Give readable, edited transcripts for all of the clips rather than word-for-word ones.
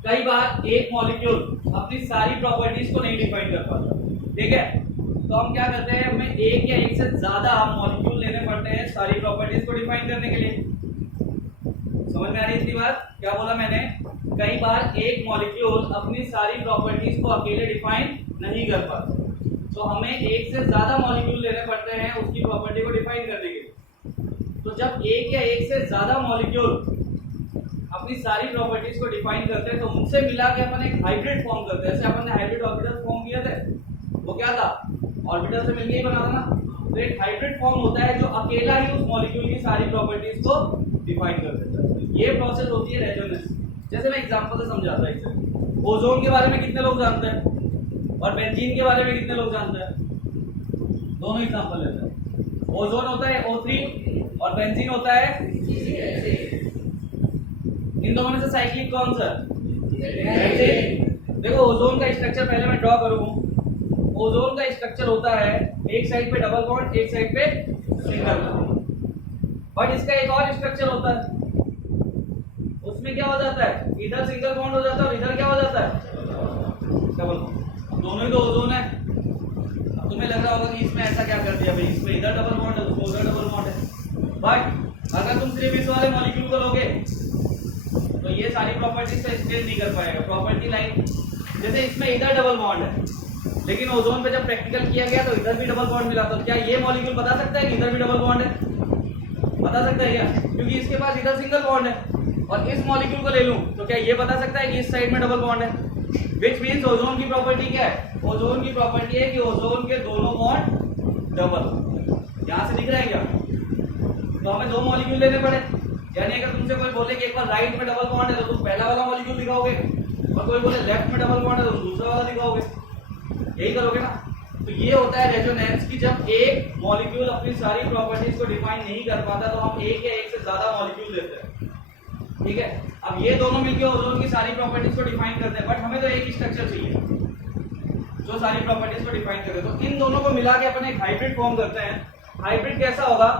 कई बार एक मॉलिक्यूल अपनी सारी प्रॉपर्टीज को नहीं डिफाइन कर पाता, ठीक है। तो हम क्या करते हैं, हमें एक या एक से ज्यादा मॉलिक्यूल लेने पड़ते हैं सारी प्रॉपर्टीज को डिफाइन करने के लिए। समझ में आ रही है इतनी बात? क्या बोला मैंने? कई बार एक मॉलिक्यूल अपनी सारी प्रॉपर्टीज को अकेले डिफाइन नहीं कर पाता, तो हमें एक से ज्यादा मॉलिक्यूल लेने पड़ते हैं उसकी प्रॉपर्टी को डिफाइन करने के लिए। तो जब एक या एक से ज्यादा मॉलिक्यूल अपनी सारी प्रॉपर्टीज को डिफाइन करते हैं तो उनसे मिला के अपन एक हाइब्रिड फॉर्म करते हैं। जैसे अपन ने हाइब्रिड ऑर्बिटल फॉर्म किया था, वो क्या था? ऑर्बिटल से मिलके ही बना था ना। तो एक हाइब्रिड फॉर्म होता है जो अकेला ही उस मॉलिक्यूल की सारी प्रॉपर्टीज को डिफाइन कर देता है। ये प्रोसेस होती है रेजोनेंस। जैसे मैं एग्जांपल से समझाता हूं, एक ओजोन के बारे में कितने लोग जानते हैं और बेंजीन के बारे में कितने लोग जानते हैं? दोनों एग्जांपल लेते हैं। ओजोन होता है O3 और बेंजीन होता है CH3। इन दोनों में से साइक्लिक कौन सा? बेंजीन। देखो ओजोन का स्ट्रक्चर पहले मैं ड्रॉ करूं। ओजोन का स्ट्रक्चर होता है एक साइड पे डबल बॉन्ड, एक साइड पे सिंगल बॉन्ड। बट इसका एक और स्ट्रक्चर होता है, उसमें क्या हो जाता है? इधर सिंगल बॉन्ड हो जाता है और इधर क्या हो जाता है? Double bond. दोनों ही तो ओजोन है। अब तुम्हें लग रहा होगा कि इसमें ऐसा क्या कर दिया भाई, इसमें इधर डबल बॉन्ड है, उसमें उधर डबल बॉन्ड है। बट अगर तुम सिर्फ इस वाले मॉलिक्यूल को लोगे तो ये सारी प्रॉपर्टीज से एक्सप्लेन नहीं कर पाएगा। प्रॉपर्टी लाइन जैसे इसमें इधर डबल बॉन्ड है, लेकिन ओजोन पे जब प्रैक्टिकल किया गया तो इधर भी डबल बॉन्ड मिला। तो क्या ये मॉलिक्यूल बता सकता है कि इधर भी डबल बॉन्ड है? बता सकता है क्या? क्योंकि इसके पास इधर सिंगल बॉन्ड है। और इस मॉलिक्यूल को ले लूं तो क्या ये बता सकता है कि इस साइड में डबल बॉन्ड है? विच मीन्स ओजोन की प्रॉपर्टी क्या है? ओजोन की प्रॉपर्टी है कि ओजोन के दोनों बॉन्ड डबल। यहां से दिख रहा है क्या? तो हमें दो मॉलिक्यूल लेने पड़े। यानी अगर तुमसे कोई बोले कि एक बार राइट में डबल बॉन्ड है तो तुम पहला वाला मॉलिक्यूल दिखाओगे, और कोई बोले लेफ्ट में डबल बॉन्ड है तो तुम दूसरा वाला दिखाओगे। यही करोगे ना। तो ये होता है रेजोनेंस कि जब एक मॉलिक्यूल अपनी सारी प्रॉपर्टीज को डिफाइन नहीं कर पाता तो हम एक या एक से ज्यादा मॉलिक्यूल लेते हैं, ठीक है। अब ये दोनों मिलकर ओजोन की सारी प्रॉपर्टीज को डिफाइन करते हैं, बट हमें तो एक ही स्ट्रक्चर चाहिए जो सारी प्रॉपर्टीज को डिफाइन करे। तो इन दोनों को मिला के अपन एक हाइब्रिड फॉर्म करते हैं। हाइब्रिड कैसा होगा?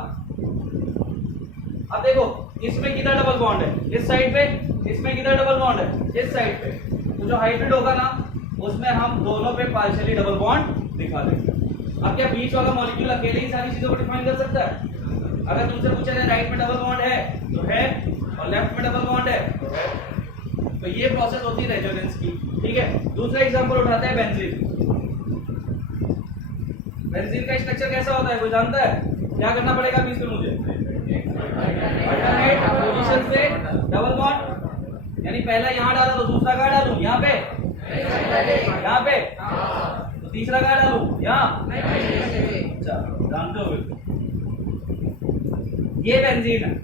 अब देखो इसमें किधर डबल बॉन्ड है? इस साइड पे। इसमें किधर डबल बॉन्ड है? इस साइड पे। तो जो हाइब्रिड होगा ना उसमें हम दोनों पे पार्शियली डबल बॉन्ड दिखा देंगे। अब क्या बीच वाला मॉलिक्यूल अकेले ही सारी चीजों को डिफाइन कर सकता है? अगर तुमसे पूछा जाए राइट में डबल बॉन्ड है तो है, और लेफ्ट में डबल बॉन्ड है तो है। तो ये प्रोसेस होती है रेजोनेंस की, ठीक है। दूसरा एग्जांपल उठाते हैं बेंजीन। बेंजीन का स्ट्रक्चर कैसा होता है, कोई जानता है? क्या करना पड़ेगा बीच में मुझे? अल्टरनेट पोजीशन से डबल बॉन्ड, यानी पहला यहां डाला तो दूसरा कहां डालूं? यहां पे। यहाँ पे तो तीसरा कहां डालूं? यहाँ। अच्छा जानते हो ये बेंजीन है।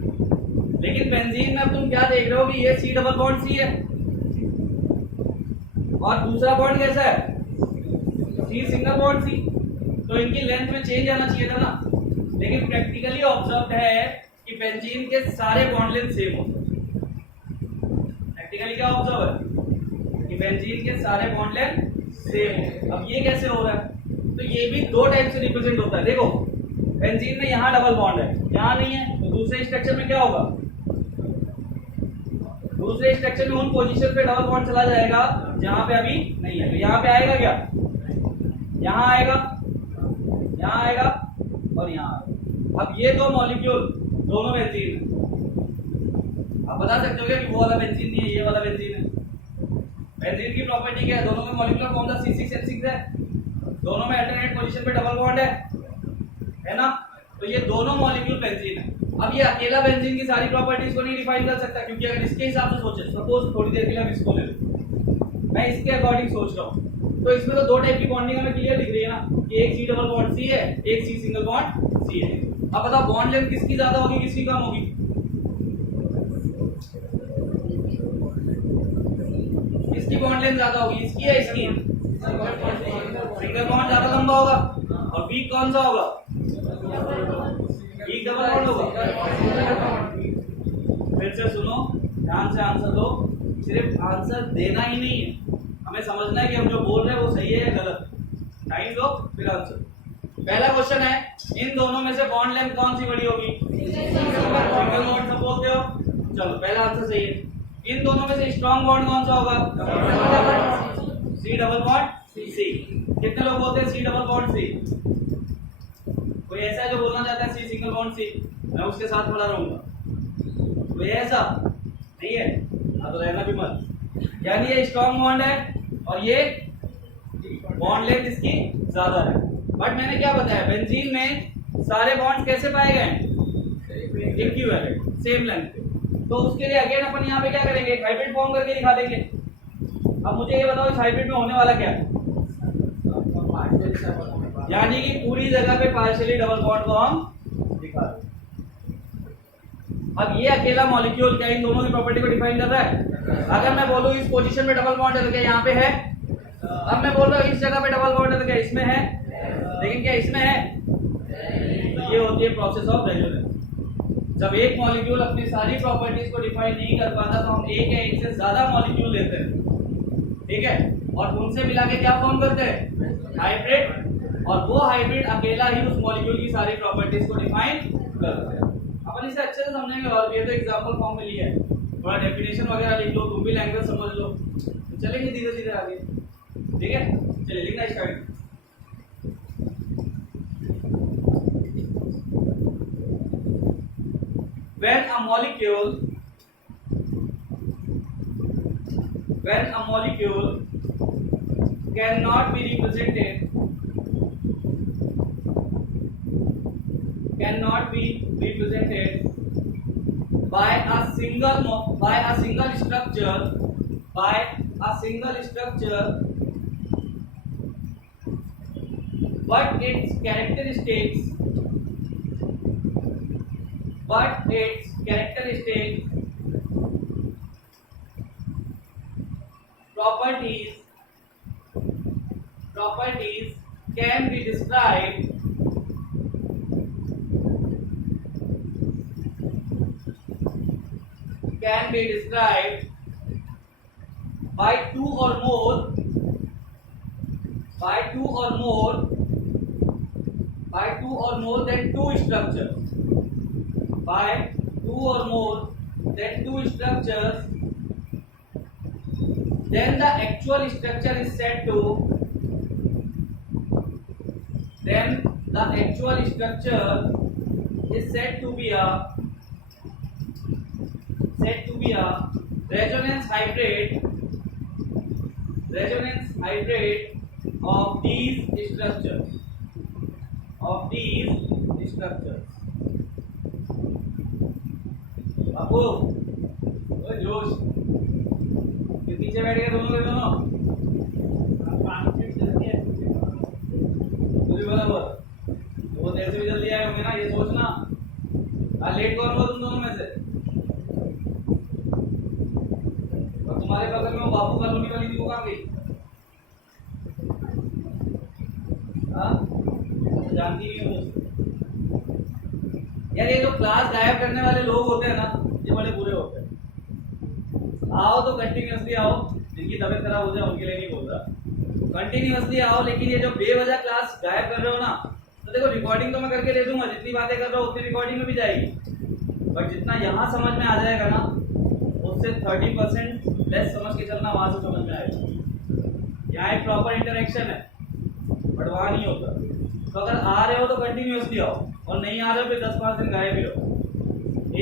लेकिन बेंजीन में अब तुम क्या देख रहे हो कि ये C डबल बॉन्ड C है और दूसरा बॉन्ड कैसा है? C single bond C। तो इनकी लेंथ में चेंज आना चाहिए था ना। लेकिन प्रैक्टिकली ऑब्जर्व्ड है कि बेंजीन के सारे बॉन्ड लेंथ सेम होते हैं। प्रैक्टिकली क्या ऑब्जर्व है कि बेंजीन के सारे बॉन्ड लेंथ सेम है। अब ये कैसे हो रहा है? तो ये भी दो टाइप से रिप्रेजेंट होता है। देखो बेंजीन में यहाँ डबल बॉन्ड है, यहाँ नहीं है, तो दूसरे स्ट्रक्चर में क्या होगा? दूसरे स्ट्रक्चर में उन पोजीशन पे डबल बॉन्ड चला जाएगा जहां पे अभी नहीं है। तो यहाँ पे आएगा क्या? यहाँ आएगा, यहाँ आएगा और यहाँ आएगा। अब ये दो मॉलिक्यूल दोनों बेंजीन है। आप बता सकते हो क्या कि वो वाला बेंजीन नहीं है, ये वाला बेंजीन है? बेंजीन की प्रॉपर्टी क्या है? दोनों में मॉलिक्यूलर फॉर्मूला C6H6 है। दोनों में अल्टरनेट पोजीशन पे डबल बॉन्ड है ना। तो ये दोनों मॉलिक्यूल बेंजीन है। अब ये अकेला बेंजीन की सारी प्रॉपर्टीज को नहीं डिफाइन कर सकता, क्योंकि अगर इसके हिसाब से सोचे, सपोज थोड़ी देर के लिए हम इसको ले लें, मैं इसके अकॉर्डिंग सोच रहा हूँ, तो इसमें तो दो टाइप की बॉन्डिंग हमें क्लियर दिख रही है ना कि एक C डबल बॉन्ड C है, एक C सिंगल बॉन्ड C है। अब बताओ बॉन्ड लेंथ किसकी ज्यादा होगी, किसकी कम होगी? किसकी बॉन्ड लेंथ ज्यादा होगी, इसकी या इसकी? सिंगल बॉन्ड ज्यादा लंबा होगा। और वीक कौन सा होगा? वीक डबल बॉन्ड होगा। फिर से सुनो, ध्यान से आंसर दो। सिर्फ आंसर देना ही नहीं है, हमें समझना है कि हम जो बोल रहे हैं वो सही है या गलत। टाइम दो फिर आंसर। पहला क्वेश्चन है, इन दोनों में से बॉन्ड लेंथ कौन सी बड़ी होगी? सिंगल बॉन्ड सब बोलते हो। चलो पहला आंसर सही है। इन दोनों में से स्ट्रॉन्ग बॉन्ड कौन सा होगा? C double bond C. कितने लोग बोलते हैं सी डबल बॉन्ड सी? कोई ऐसा है जो बोलना चाहता है सी सिंगल बॉन्ड सी? मैं उसके साथ खड़ा रहूंगा। कोई ऐसा नहीं है? हाँ तो रहना भी मत। यानी ये स्ट्रॉन्ग बॉन्ड है और ये बॉन्ड लेंथ इसकी ज्यादा है। बट मैंने क्या बताया, बेंजीन में सारे बॉन्ड्स कैसे पाए गए? इक्विवेलेंट, सेम लेंथ पे। तो उसके लिए अगेन अपन यहाँ पे क्या करेंगे? एक हाइब्रिड फॉर्म करके दिखा देंगे। अब मुझे ये बताओ इस हाइब्रिड में होने वाला क्या है? यानी कि पूरी जगह पे पार्शियली डबल बॉन्ड को हम दिखा दें। अब ये अकेला मॉलिक्यूल क्या इन दोनों की प्रॉपर्टी को डिफाइन कर रहा है? अगर मैं बोलूं इस पोजीशन में डबल बॉन्ड है तो क्या यहाँ पे है? अब मैं बोल रहा हूँ इस जगह पे डबल बॉन्ड है तो क्या इसमें है? लेकिन क्या इसमें है? तो ये होती है प्रोसेस ऑफ रेजोनेंस। जब एक मॉलिक्यूल अपनी सारी प्रॉपर्टीज को डिफाइन नहीं कर पाता तो हम एक या एक से ज्यादा मॉलिक्यूल लेते हैं, ठीक है, और उनसे मिला के क्या फॉर्म करते हैं? हाइब्रिड। और वो हाइब्रिड अकेला ही उस मॉलिक्यूल की सारी प्रॉपर्टीज को डिफाइन करता है। अपन इसे अच्छे से समझेंगे और ये तो एग्जांपल फॉर्म में लिया है, थोड़ा डेफिनेशन वगैरह लिख लो, तुम भी लैंग्वेज समझ लो, तो चलेंगे धीरे धीरे आगे, ठीक है। चलिए लिखना start. When a molecule cannot be represented by a single structure but its characteristics properties can be described by two or more than two structures. Then the actual structure is said to be a resonance hybrid of these structures. बाबू, ओए जोश, ये पीछे बैठ गए दोनों के दोनों। तुझे बराबर, वो देर से भी जल्दी आए होंगे ना, ये सोचना। लेट कौन हुआ तुम दोनों में से? और तुम्हारे बगल में वो बाबू कॉलोनी वाली थी, वो कहाँ गई? जानती नहीं हो यार। ये जो क्लास गायब करने वाले लोग होते हैं ना, ये बड़े बुरे होते हैं। आओ तो कंटिन्यूअसली आओ, जिनकी तबीयत खराब हो जाए उनके लिए नहीं बोल रहा, कंटिन्यूअसली आओ। लेकिन ये जो बेवजह क्लास गायब कर रहे हो ना, तो देखो रिकॉर्डिंग तो मैं करके दे दूंगा, जितनी बातें कर रहा हूँ उतनी रिकॉर्डिंग में भी जाएगी, बट जितना यहाँ समझ में आ जाएगा ना, उससे 30% लेस समझ के चलना, वहां से समझ में आएगा। यहाँ एक प्रॉपर इंटरेक्शन है, बट वहां नहीं होता। तो अगर आ रहे हो तो कंटिन्यूअसली आओ, और नहीं आ रहे हो फिर 10-5 दिन गायब ही रहो।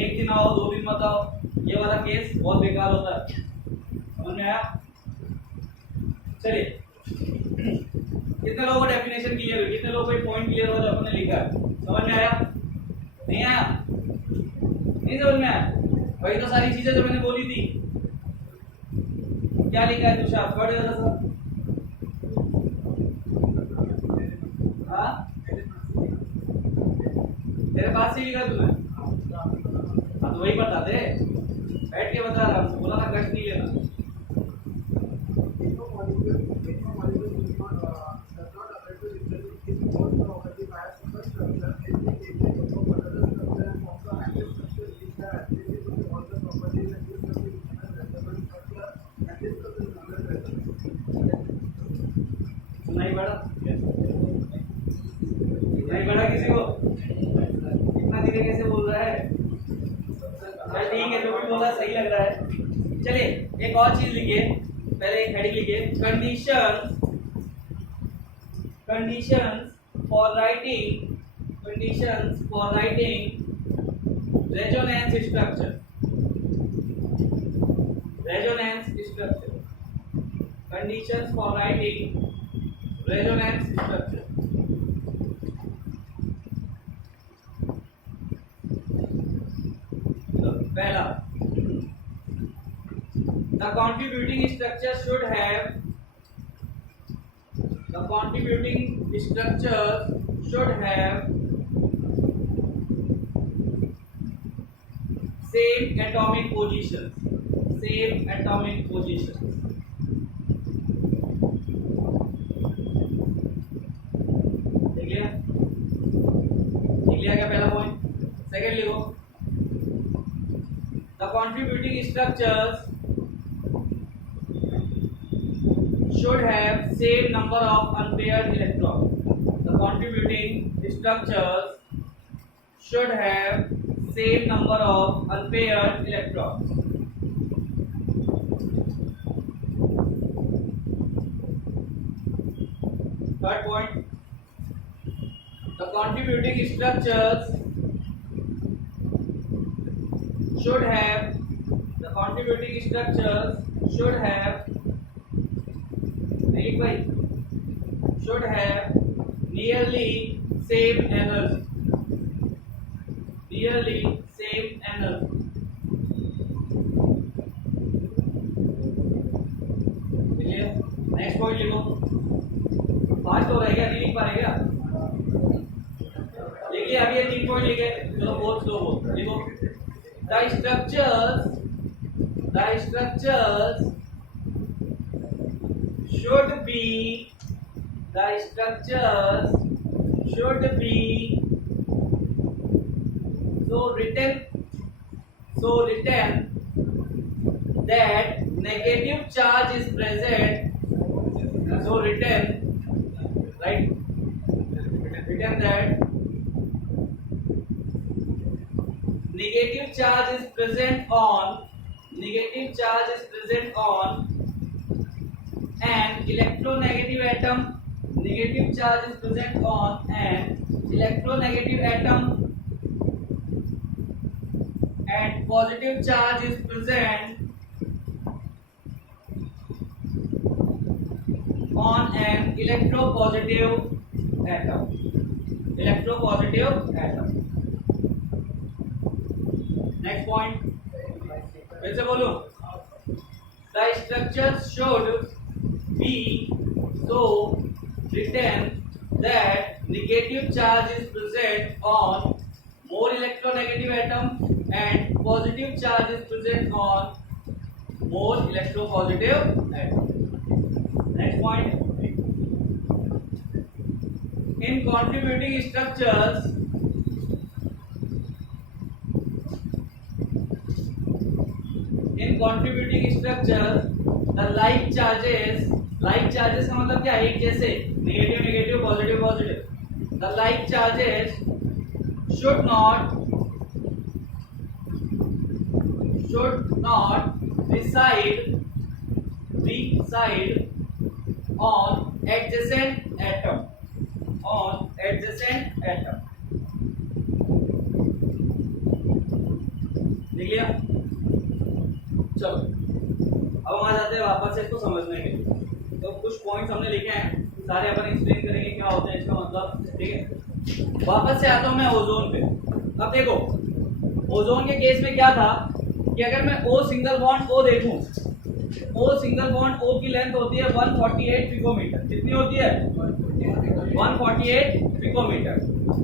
एक दिन आओ, 2 दिन मत आओ, ये वाला केस बहुत बेकार होता है। समझ में आया? चलिए, कितने लोगों को डेफिनेशन क्लियर हुई? कितने लोगों को पॉइंट क्लियर हो जो अपने लिखा है? समझ में आया? नहीं आया? नहीं समझ में आया? वही तो सारी चीजें जो मैंने बोली थी। क्या लिखा है तुषार? पढ़ जरा सा। तेरे पास से लिखा तुमने? हाँ तो वही बता दे, बैठ के बता रहा हूँ, बोला ना कष्ट नहीं लेना। नहीं बड़ा किसी को इतना धीरे कैसे बोल रहा है? ठीक है, जो भी बोला सही लग रहा है। चलिए एक और चीज लिखिए, पहले एक हेडिंग लिखिए, conditions for writing resonance structure, conditions for writing resonance structure. पहला, the contributing structure should have same atomic positions. लिख लिया क्या पहला पॉइंट? सेकंड लिखो, the contributing structures should have same number of unpaired electrons. The contributing structures should have same number of unpaired electrons. Third point, the contributing structures should have nearly same energy. Next point लिखो, fast हो रहा है क्या, नहीं लिख पा रहे क्या? लिखिए, अभी ये 3 पॉइंट लिखे, चलो बहुत स्लो हो लिखो। The structures should be so written that negative charge is present. Written that negative charge is present on an electronegative atom. And positive charge is present on an electropositive atom. Next point, फिर से बोलो, the structures should be so written that negative charge is present on more electronegative atom and positive charge is present on more electropositive atom. Next point, in contributing structures the like charges का मतलब क्या है? एक जैसे, negative positive. the like charges should not reside on adjacent atom. लिख लिया? चलो, अब हम आ जाते हैं वापस से इसको समझने के लिए। तो कुछ पॉइंट्स हमने लिखे हैं, सारे अपन एक्सप्लेन करेंगे क्या होता है इसका मतलब, ठीक है? वापस से आता हूं मैं ओजोन पे। अब देखो, ओजोन के केस में क्या था कि अगर मैं O सिंगल बॉन्ड O देखूं, O सिंगल बॉन्ड O की लेंथ होती है 148 पिकोमीटर। कितनी होती है? 148 पिकोमीटर।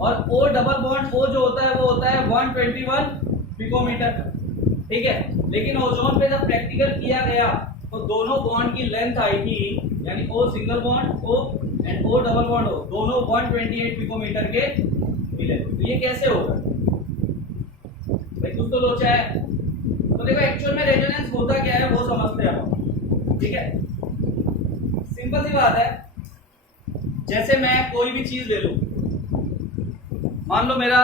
और O डबल बॉन्ड O जो होता है वो होता है 121 पिकोमीटर, ठीक है? लेकिन ओजोन पे जब प्रैक्टिकल किया गया तो दोनों बॉन्ड की लेंथ आई थी, यानी O single bond O and O double bond O दोनों 128 पिकोमीटर के मिले। तो ये कैसे होगा भाई? कुछ तो लोचा है। तो देखो, एक्चुअल में रेजोनेंस होता क्या है वो समझते हैं हम, ठीक है? सिंपल सी बात है, जैसे मैं कोई भी चीज ले लूं, मान लो मेरा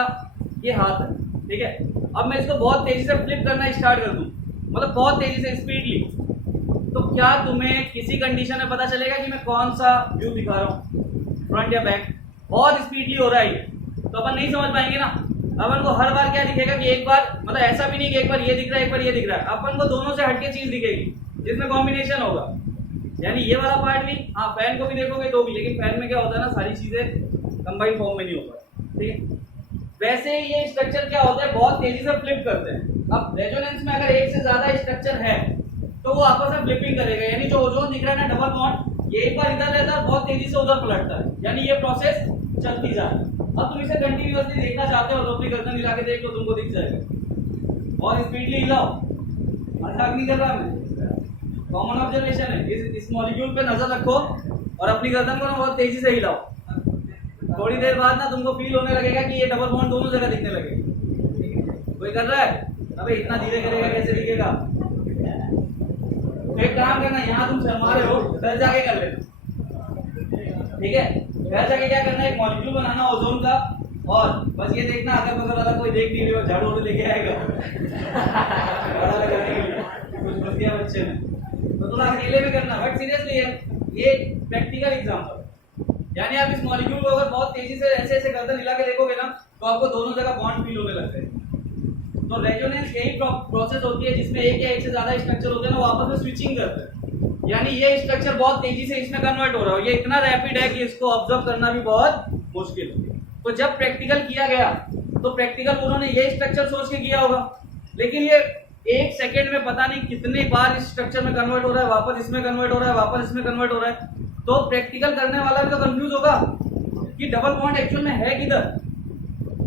ये हाथ है, ठीक है? अब मैं इसको बहुत तेजी से फ्लिप करना स्टार्ट कर दूं, मतलब बहुत तेजी से स्पीडली, क्या तुम्हें किसी कंडीशन में पता चलेगा कि मैं कौन सा व्यू दिखा रहा हूँ, फ्रंट या बैक? बहुत स्पीडली हो रहा है ये, तो अपन नहीं समझ पाएंगे ना। अपन को हर बार क्या दिखेगा कि एक बार, मतलब ऐसा भी नहीं कि एक बार ये दिख रहा है एक बार ये दिख रहा है, अपन को दोनों से हटके चीज दिखेगी जिसमें कॉम्बिनेशन होगा। यानी ये वाला पार्ट भी, हाँ फैन को भी देखोगे तो भी, लेकिन फैन में क्या होता है ना, सारी चीजें कंबाइन फॉर्म में नहीं होगा, ठीक है। वैसे ये स्ट्रक्चर क्या होता है, बहुत तेजी से फ्लिप करते हैं। अब रेजोनेंस में अगर एक से ज्यादा स्ट्रक्चर है तो वो आपस में फ्लिपिंग करेगा, यानी जो ओजोन दिख रहा है ना डबल बॉन्ड, ये एक बार इधर रहता है बहुत तेजी से उधर पलटता है, यानी ये प्रोसेस चलती जा रही है। अब तुम इसे कंटिन्यूअसली देखना चाहते हो तो अपनी गर्दन हिला के देख लो, तुमको दिख जाएगा। बहुत स्पीडली हिलाओ, मजाक नहीं कर रहा मैं, कॉमन ऑब्जर्वेशन है। इस मॉलिक्यूल पे नजर रखो और अपनी गर्दन को ना बहुत तेजी से हिलाओ, थोड़ी देर बाद ना तुमको फील होने लगेगा कि ये डबल बॉन्ड दोनों जगह दिखने लगेगा। कोई कर रहा है? अबे इतना धीरे करेगा कैसे दिखेगा? एक काम करना, यहाँ तुम शर्मा रहे हो, घर जाके कर लेना, ठीक है। घर जाके क्या करना है, एक मॉलिक्यूल बनाना ओजोन का, और बस ये देखना अगर बगल वाला कोई देख नहीं रहे हो, झाड़ू वाड़ू लेके आएगा बड़ा करने के लिए, कुछ बच गया बच्चे में तो थोड़ा अकेले में करना। बट सीरियसली ये प्रैक्टिकल एग्जाम्पल, यानी आप इस मॉलिक्यूल को अगर बहुत तेजी से ऐसे ऐसे गर्दन हिला के देखोगे ना तो आपको दोनों जगह बॉन्ड फील होने लगते हैं। तो रेजोनेंस यही प्रोसेस होती है जिसमें एक या एक से ज्यादा स्ट्रक्चर होते हैं ना, वो आपस में स्विचिंग करते हैं। यानी ये स्ट्रक्चर बहुत तेजी से इसमें कन्वर्ट हो रहा है, ये इतना रैपिड है कि इसको ऑब्जर्व करना भी बहुत मुश्किल है। तो जब प्रैक्टिकल किया गया तो प्रैक्टिकल उन्होंने ये स्ट्रक्चर सोच के किया होगा, लेकिन ये एक सेकेंड में पता नहीं कितनी बार इस स्ट्रक्चर में कन्वर्ट हो रहा है, वापस इसमें कन्वर्ट हो रहा है, वापस इसमें कन्वर्ट हो रहा है। तो प्रैक्टिकल करने वाला भी तो कंफ्यूज होगा कि डबल बॉन्ड एक्चुअल में है किधर।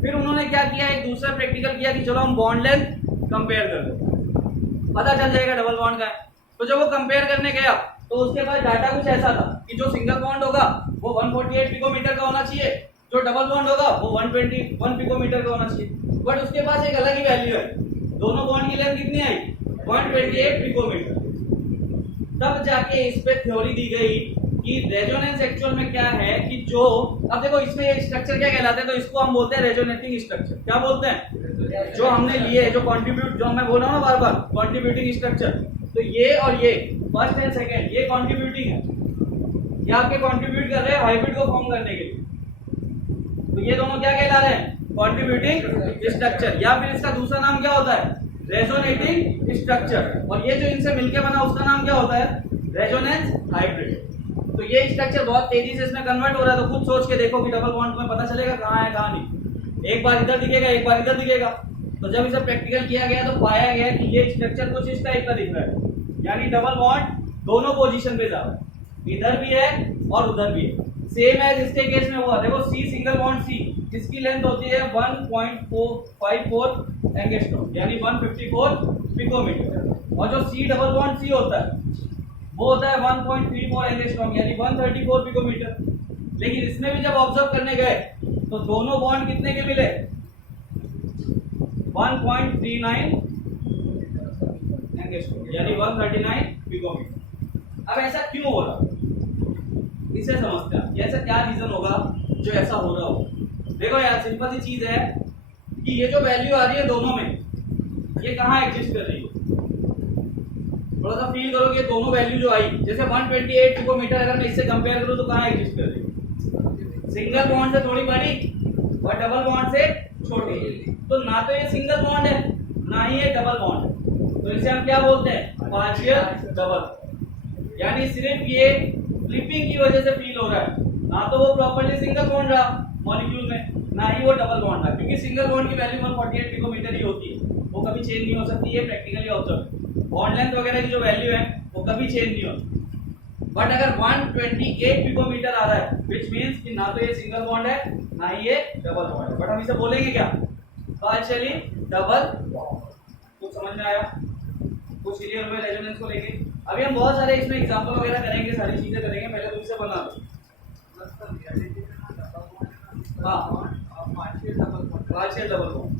फिर उन्होंने क्या किया, एक दूसरा प्रैक्टिकल किया कि चलो हम बॉन्ड लेंथ कंपेयर कर लो, पता चल जाएगा डबल बॉन्ड का है। तो जब वो कंपेयर करने गया तो उसके पास डाटा कुछ ऐसा था कि जो सिंगल बॉन्ड होगा वो 148 पिकोमीटर का होना चाहिए, जो डबल बॉन्ड होगा वो 121 पिकोमीटर का होना चाहिए। बट उसके पास एक अलग ही वैल्यू है, दोनों बॉन्ड की लेंथ कितनी आई, 128 पिकोमीटर। तब जाके इस पे थ्योरी दी गई कि रेजोनेंस एक्चुअल में क्या है कि जो, अब देखो इसमें ये स्ट्रक्चर क्या कहलाते हैं, तो इसको हम बोलते हैं रेजोनेटिंग स्ट्रक्चर। क्या बोलते हैं? जो हमने लिए, जो कंट्रीब्यूट, जो मैं बोल रहा हूँ ना बार बार, कंट्रीब्यूटिंग स्ट्रक्चर। तो ये और ये फर्स्ट एंड सेकंड ये कंट्रीब्यूटिंग है, ये आपके कंट्रीब्यूट कर रहे हैं हाइब्रिड को फॉर्म करने के लिए। तो ये दोनों क्या कहला रहे हैं, कंट्रीब्यूटिंग स्ट्रक्चर, या फिर इसका दूसरा नाम क्या होता है, रेजोनेटिंग स्ट्रक्चर। और ये जो इनसे मिलकर बना उसका नाम क्या होता है, रेजोनेंस हाइब्रिड। तो ये स्ट्रक्चर बहुत तेजी से इसमें कन्वर्ट हो रहा है, तो खुद सोच के देखो कि डबल बॉन्ड में पता चलेगा कहाँ है कहाँ नहीं। एक बार इधर दिखेगा एक बार इधर दिखेगा। तो जब इसे प्रैक्टिकल किया गया तो पाया गया कि ये स्ट्रक्चर कुछ इस टाइप का दिख रहा है, यानी डबल बॉन्ड दोनों पोजीशन पे जा रहा है, इधर भी है और उधर भी है। सेम एज इसके केस में हुआ, देखो सी सिंगल बॉन्ड सी, इसकी लेंथ होती है 1.454 एंगस्ट्रॉम, यानी 154 पिकोमीटर। और जो सी डबल बॉन्ड सी होता है वो होता है 1.34 एंगस्ट्रॉम, यानी 134 पिकोमीटर। लेकिन इसमें भी जब ऑब्जर्व करने गए तो दोनों बॉन्ड कितने के मिले, 1.39 एंगस्ट्रॉम, यानी 139 पिकोमीटर। अब ऐसा क्यों हो रहा, इसे समझते हैं कि ऐसा क्या रीजन होगा जो ऐसा हो रहा हो। देखो यार सिंपल सी चीज है कि ये जो वैल्यू आ रही है दोनों में, ये कहाँ एग्जिस्ट कर रही है, थोड़ा सा फील करो कि दोनों वैल्यू जो आई, जैसे 128 पिकोमीटर अगर मैं इससे कंपेयर करूं तो कहाँ एग्जिस्ट कर रही है, सिंगल बॉन्ड से थोड़ी बड़ी और डबल बॉन्ड से छोटी। तो ना तो ये सिंगल बॉन्ड है ना ही ये डबल बॉन्ड है, तो इसे हम क्या बोलते हैं, पार्शियल डबल। यानी सिर्फ ये फ्लिपिंग की वजह से फील हो रहा है, ना तो वो प्रॉपर्ली सिंगल बॉन्ड रहा मॉलिक्यूल में, ना ही वो डबल बॉन्ड रहा, क्योंकि सिंगल बॉन्ड की वैल्यू 148 पिकोमीटर ही होती है, वो कभी चेंज नहीं हो सकती है, प्रैक्टिकली ऑब्जर्व। बॉन्ड लेंथ वगैरह की जो वैल्यू है वो कभी चेंज नहीं होती। बट अगर 128 पिकोमीटर आ रहा है विच मींस कि ना तो ये सिंगल बॉन्ड है ना ही ये डबल बॉन्ड है, बट हम इसे बोलेंगे क्या, पार्शियली डबल। कुछ समझ में आया, कुछ क्लियर हुआ रेजोनेंस को लेके। अभी हम बहुत सारे इसमें एग्जांपल वगैरह करेंगे, सारी चीजें करेंगे, पहले तो इसे बना लो। हाँ पार्शियल डबल बॉन्ड,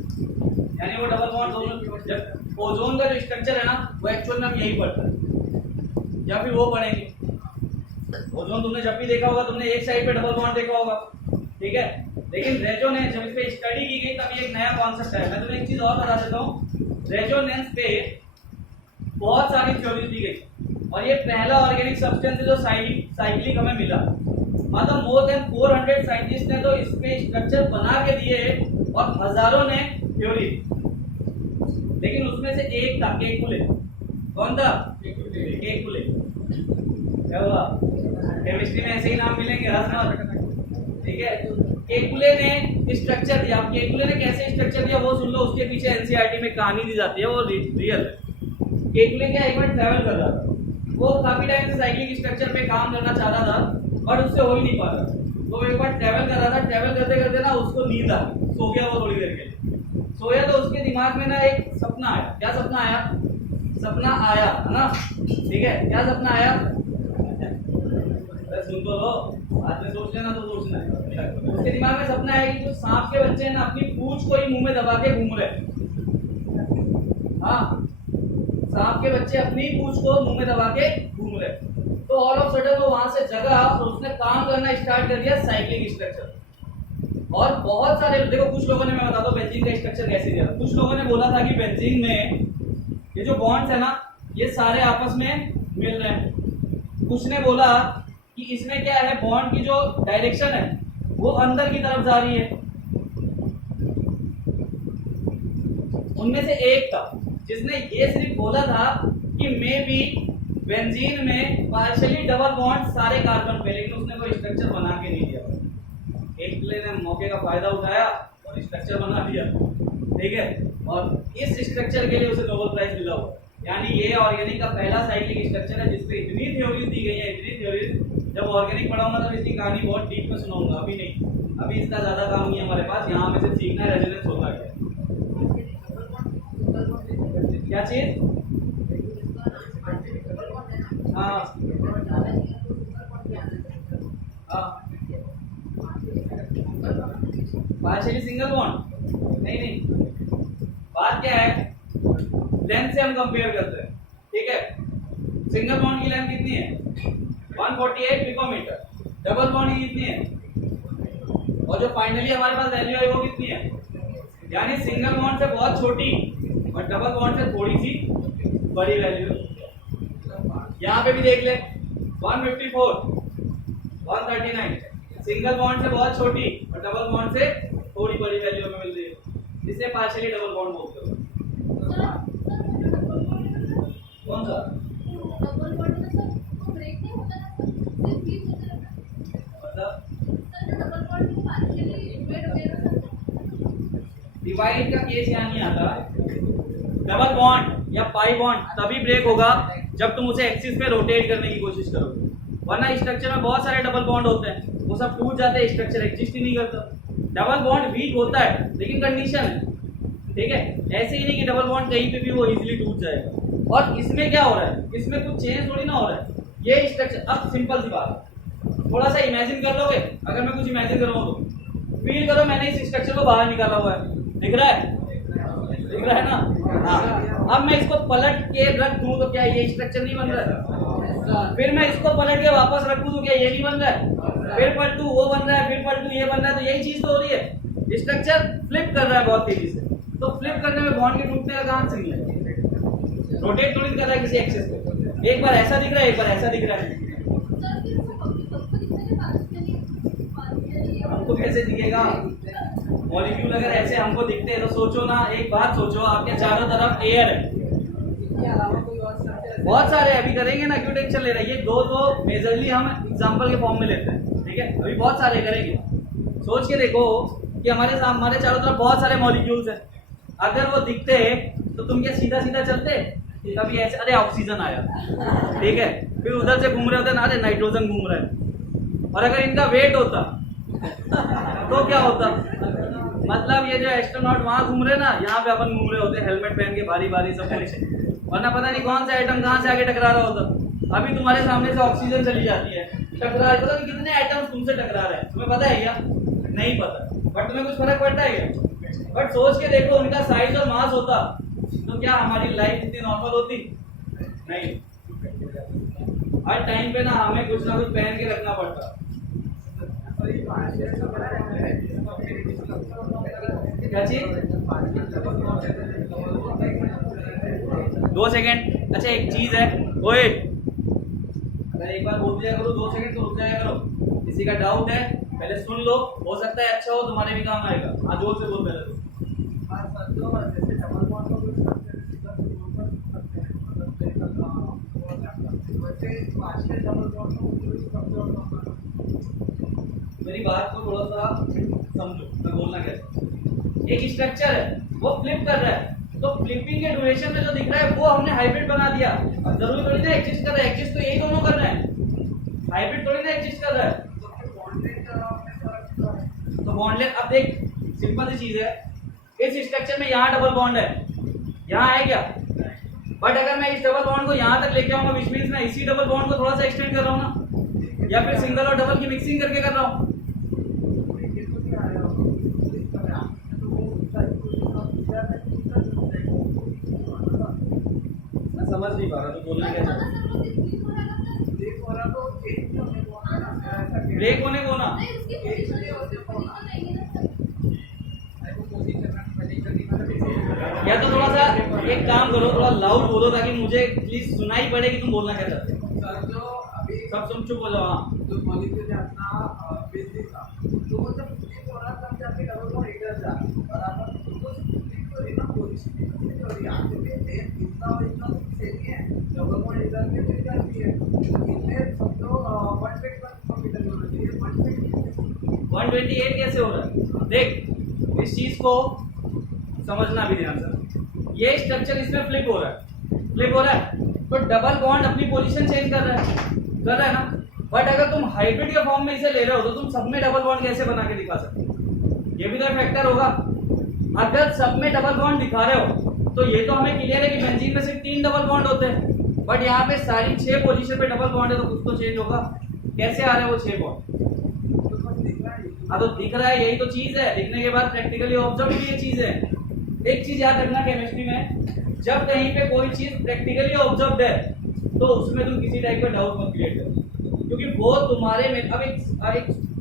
यानी वो डबल बॉन्ड दोनों, जब ओजोन का जो स्ट्रक्चर है ना वो एक्चुअल में हम यही पढ़ते हैं या फिर वो पढ़ेंगे। ओजोन तुमने जब भी देखा होगा तुमने एक साइड पे डबल बॉन्ड देखा होगा, ठीक है। लेकिन रेजोनेंस जब इस पे स्टडी की गई तब ये एक नया कॉन्सेप्ट है। मैं तुम्हें एक चीज और बता देता हूँ, रेजोनेंस पे बहुत सारी थ्योरीज दी गई, और ये पहला ऑर्गेनिक सब्सटेंस है जो साइक्लिक हमें मिला। मतलब मोर देन 400 साइंटिस्ट ने तो इसके स्ट्रक्चर बना के दिए और हजारों ने थ्योरी, लेकिन उसमें से एक था केकुले। कौन था? केकुले। क्या हुआ? केमिस्ट्री में ऐसे ही नाम मिलेंगे, हंसना, ठीक है। केकुले ने स्ट्रक्चर दिया। केकुले ने कैसे स्ट्रक्चर दिया वो सुन लो, उसके पीछे एनसीईआरटी में कहानी दी जाती है, वो रियल है। केकुले क्या एक बार ट्रैवल कर रहा था, वो काफी टाइम से साइक्लिक स्ट्रक्चर पे काम करना चाह रहा था बट उससे हो ही नहीं पा रहा। तो एक बार ट्रैवल कर रहा था, ट्रैवल करते करते ना उसको नींद आ गई, सो गया वो थोड़ी देर के लिए। सोया तो उसके दिमाग में ना एक सपना आया। क्या सपना आया? सपना आया है ना, ठीक है। क्या सपना आया? सुन तो लो, बाद में सोच लेना तो सोचना है। उसके दिमाग में सपना है कि जो सांप के बच्चे हैं ना अपनी पूंछ को ही मुंह में दबा के घूम रहे हैं। हाँ, सांप के बच्चे अपनी पूंछ को मुंह में दबा के घूम रहे हैं। तो ऑल ऑफ सडन वो वहां से जगा और उसने काम करना स्टार्ट कर दिया साइक्लिक स्ट्रक्चर। और बहुत सारे देखो, कुछ लोगों ने, मैं बताता हूँ बेंजीन का स्ट्रक्चर कैसे दिया। कुछ लोगों ने बोला था कि बेंजीन में ये जो बॉन्ड्स है ना ये सारे आपस में मिल रहे हैं। कुछ ने बोला कि इसमें क्या है, बॉन्ड की जो डायरेक्शन है वो अंदर की तरफ जा रही है। उनमें से एक था जिसने ये सिर्फ बोला था कि मे बी बेंजीन में पार्शियली डबल बॉन्ड सारे कार्बन पे, लेकिन उसने कोई स्ट्रक्चर बना के नहीं दिया। एक ने मौके का फायदा उठाया और स्ट्रक्चर बना दिया, ठीक है। और इस स्ट्रक्चर के लिए उसे नोबेल प्राइज मिला हुआ। यानी ये ऑर्गेनिक का पहला साइक्लिक स्ट्रक्चर है जिसपे इतनी थ्योरीज दी गई है, इतनी थ्योरीज। जब ऑर्गेनिक पढ़ाऊंगा तब इसकी कहानी बहुत डीप में सुनाऊंगा, अभी नहीं। अभी इसका ज्यादा काम नहीं है हमारे पास, यहाँ हमें सिर्फ सीखना है रेजोनेंस होता है क्या चीज। हाँ पार्शियली सिंगल बॉन्ड नहीं, बात क्या है, लेंथ से हम कंपेयर करते हैं, ठीक है। सिंगल बॉन्ड की लेंथ कितनी है? 148 पिकोमीटर। डबल बॉन्ड की कितनी है? और जो फाइनली हमारे पास वैल्यू है वो कितनी है? यानी सिंगल बॉन्ड से बहुत छोटी और डबल बॉन्ड से थोड़ी सी बड़ी वैल्यू। यहाँ पे भी देख ले, 154, 139। सिंगल बॉन्ड से बहुत छोटी और डबल बॉन्ड से थोड़ी बड़ी वैल्यू हमें मिल रही है, जिसे पार्शियली डबल बॉन्ड बोलते हो। कौन सा? डिवाइड का केस यहाँ नहीं आता। डबल बॉन्ड या पाई बॉन्ड तभी ब्रेक होगा जब तुम उसे एक्सिस पे रोटेट करने की कोशिश करोगे, वरना स्ट्रक्चर में बहुत सारे डबल बॉन्ड होते हैं, वो सब टूट जाते हैं, स्ट्रक्चर एग्जिस्ट ही नहीं करता। डबल बॉन्ड वीक होता है लेकिन कंडीशन है, ठीक है। ऐसे ही नहीं कि डबल बॉन्ड कहीं पे भी वो इजीली टूट जाएगा। और इसमें क्या हो रहा है, इसमें कुछ चेंज थोड़ी ना हो रहा है। ये स्ट्रक्चर, अब सिंपल सी बात, थोड़ा सा इमेजिन कर लोगे, अगर मैं कुछ इमेजिन कर रहा हूँ तो फील करो मैंने इस स्ट्रक्चर को बाहर निकाला हुआ है, दिख रहा है? दिख रहा है ना? हाँ। अब मैं इसको पलट के रख दूं तो क्या ये स्ट्रक्चर नहीं बन रहा है? फिर मैं इसको पलट के वापस रख दूं तो क्या ये नहीं बन रहा है? फिर पलटू वो बन रहा है, फिर पलटू ये बन रहा है, तो यही चीज तो हो रही है। स्ट्रक्चर फ्लिप कर रहा है बहुत तेजी से, तो फ्लिप करने में बॉन्ड के टूटने का कहां से है? रोटेट थोड़ी कर रहा है किसी एक्सिस पे, एक बार ऐसा दिख रहा है, एक बार ऐसा दिख रहा है। हमको कैसे दिखेगा? मॉलिक्यूल अगर ऐसे हमको दिखते हैं तो सोचो ना, एक बात सोचो, आपके चारों तरफ एयर है, बहुत सारे, अभी करेंगे ना, क्यों टेंशन ले रहे हैं? ये दो मेजरली हम एग्जांपल के फॉर्म में लेते हैं, ठीक है। अभी बहुत सारे करेंगे। सोच के देखो कि हमारे चारों तरफ बहुत सारे मॉलिक्यूल्स हैं, अगर वो दिखते तो तुम क्या सीधा सीधा चलते? कभी ऐसे अरे ऑक्सीजन आया, ठीक है, फिर उधर से घूम रहे होते ना, अरे नाइट्रोजन घूम रहा है। और अगर इनका वेट होता तो क्या होता? मतलब ये जो एस्ट्रोनॉट वहां घूम रहे ना, यहाँ पे अपन घूम रहे होते हेलमेट पहन के भारी भारी सब कुछ, वरना पता नहीं कौन सा एटम कहाँ से आके टकरा रहा होता। अभी तुम्हारे सामने से ऑक्सीजन चली जाती है, टकरा, पता नहीं कितने एटम तुमसे टकरा रहे हैं, तुम्हें पता है क्या? नहीं पता, बट तुम्हें कुछ फर्क पड़ता है क्या? बट सोच के देखो, उनका साइज और मास होता तो क्या हमारी लाइफ इतनी नॉर्मल होती? नहीं। हर टाइम पे ना हमें कुछ ना कुछ पहन के रखना पड़ता। क्या चीज? 2 सेकेंड। अच्छा एक चीज है, ओए मैं एक बार बोल दिया करो 2 सेकंड तो रुक जाया करो। किसी का डाउट है पहले सुन लो, हो सकता है अच्छा हो तुम्हारे भी काम आएगा। हाँ जोर से बोल पहले तो। हाँ सर, जो जैसे डबल बॉन्ड का कुछ स्ट्रक्चर है, सीधा तो बोल सकते हैं, मतलब तरीका का वो क्या करते हैं। वैसे पांचवे डबल बॉन्ड का कोई स्ट्रक्चर होता है। मेरी बात को थोड़ा सा समझो, मैं बोलना कैसे। एक स्ट्रक्चर है वो फ्लिप कर रहा है, तो फ्लिपिंग के ड्यूरेशन में जो दिख रहा है वो हमने हाइब्रिड बना दिया। अब जरूरी थोड़ी ना एग्जिस्ट कर रहा है, एग्जिस्ट तो यही दोनों कर रहे हैं, हाइब्रिड थोड़ी ना एग्जिस्ट कर रहा है। तो बॉन्ड लेंथ अब देख सिंपल सी चीज है, इस स्ट्रक्चर में यहाँ डबल बॉन्ड है, यहाँ है क्या, बट अगर मैं इस डबल बॉन्ड को यहाँ तक लेके आऊंगा विच मींस मैं इसी डबल बॉन्ड को थोड़ा सा एक्सटेंड कर रहा हूँ ना, या फिर सिंगल और डबल की मिक्सिंग करके कर रहा हूँ। मैं समझ नहीं पा रहा तो बोलना क्या चाहता हूँ। ब्रेक होने को ना या तो थोड़ा सा एक काम करो, थोड़ा लाउड बोलो ताकि मुझे प्लीज सुनाई पड़े कि तुम बोलना क्या चाहते हो। सर जो अभी सब तुम चुप हो जाओ। हाँ जो मॉलिक्यूल है अपना बेसिक था, तो वो जब फ्लिप हो रहा तब जाके डबल बॉन्ड इधर जा और अपन तो फ्लिप हो रही ना पोजीशन हो रही है, आगे भी इतना और इतना सेम ही है, डबल बॉन्ड इधर के तो इधर भी है, इसलिए समझो 121 मीटर होना चाहिए। 128 कैसे हो रहा है देख, इस चीज को समझना भी ध्यान से। ये स्ट्रक्चर इसमें फ्लिप हो रहा है, फ्लिप हो रहा है तो डबल बॉन्ड अपनी पोजीशन चेंज कर रहा है ना। बट अगर तुम हाइब्रिड के फॉर्म में इसे ले रहे हो तो तुम सब में डबल बॉन्ड कैसे बना के दिखा सकते हो, ये भी तो फैक्टर होगा। अगर सब में डबल बॉन्ड दिखा रहे हो तो ये तो हमें क्लियर है कि बेंजीन में सिर्फ 3 डबल बॉन्ड होते हैं, बट यहाँ पे सारी 6 पोजीशन पे डबल बॉन्ड है, तो कुछ तो चेंज होगा। कैसे आ रहे हैं वो 6 बॉन्ड? हाँ तो दिख रहा है, यही तो चीज है। दिखने के बाद प्रैक्टिकली ऑब्जर्व भी ये चीज है। एक चीज याद रखना केमिस्ट्री में, जब कहीं पे कोई चीज प्रैक्टिकली ऑब्जर्व है तो उसमें तुम किसी टाइप का डाउट मत क्रिएट करो, क्योंकि वो तुम्हारे में अब एक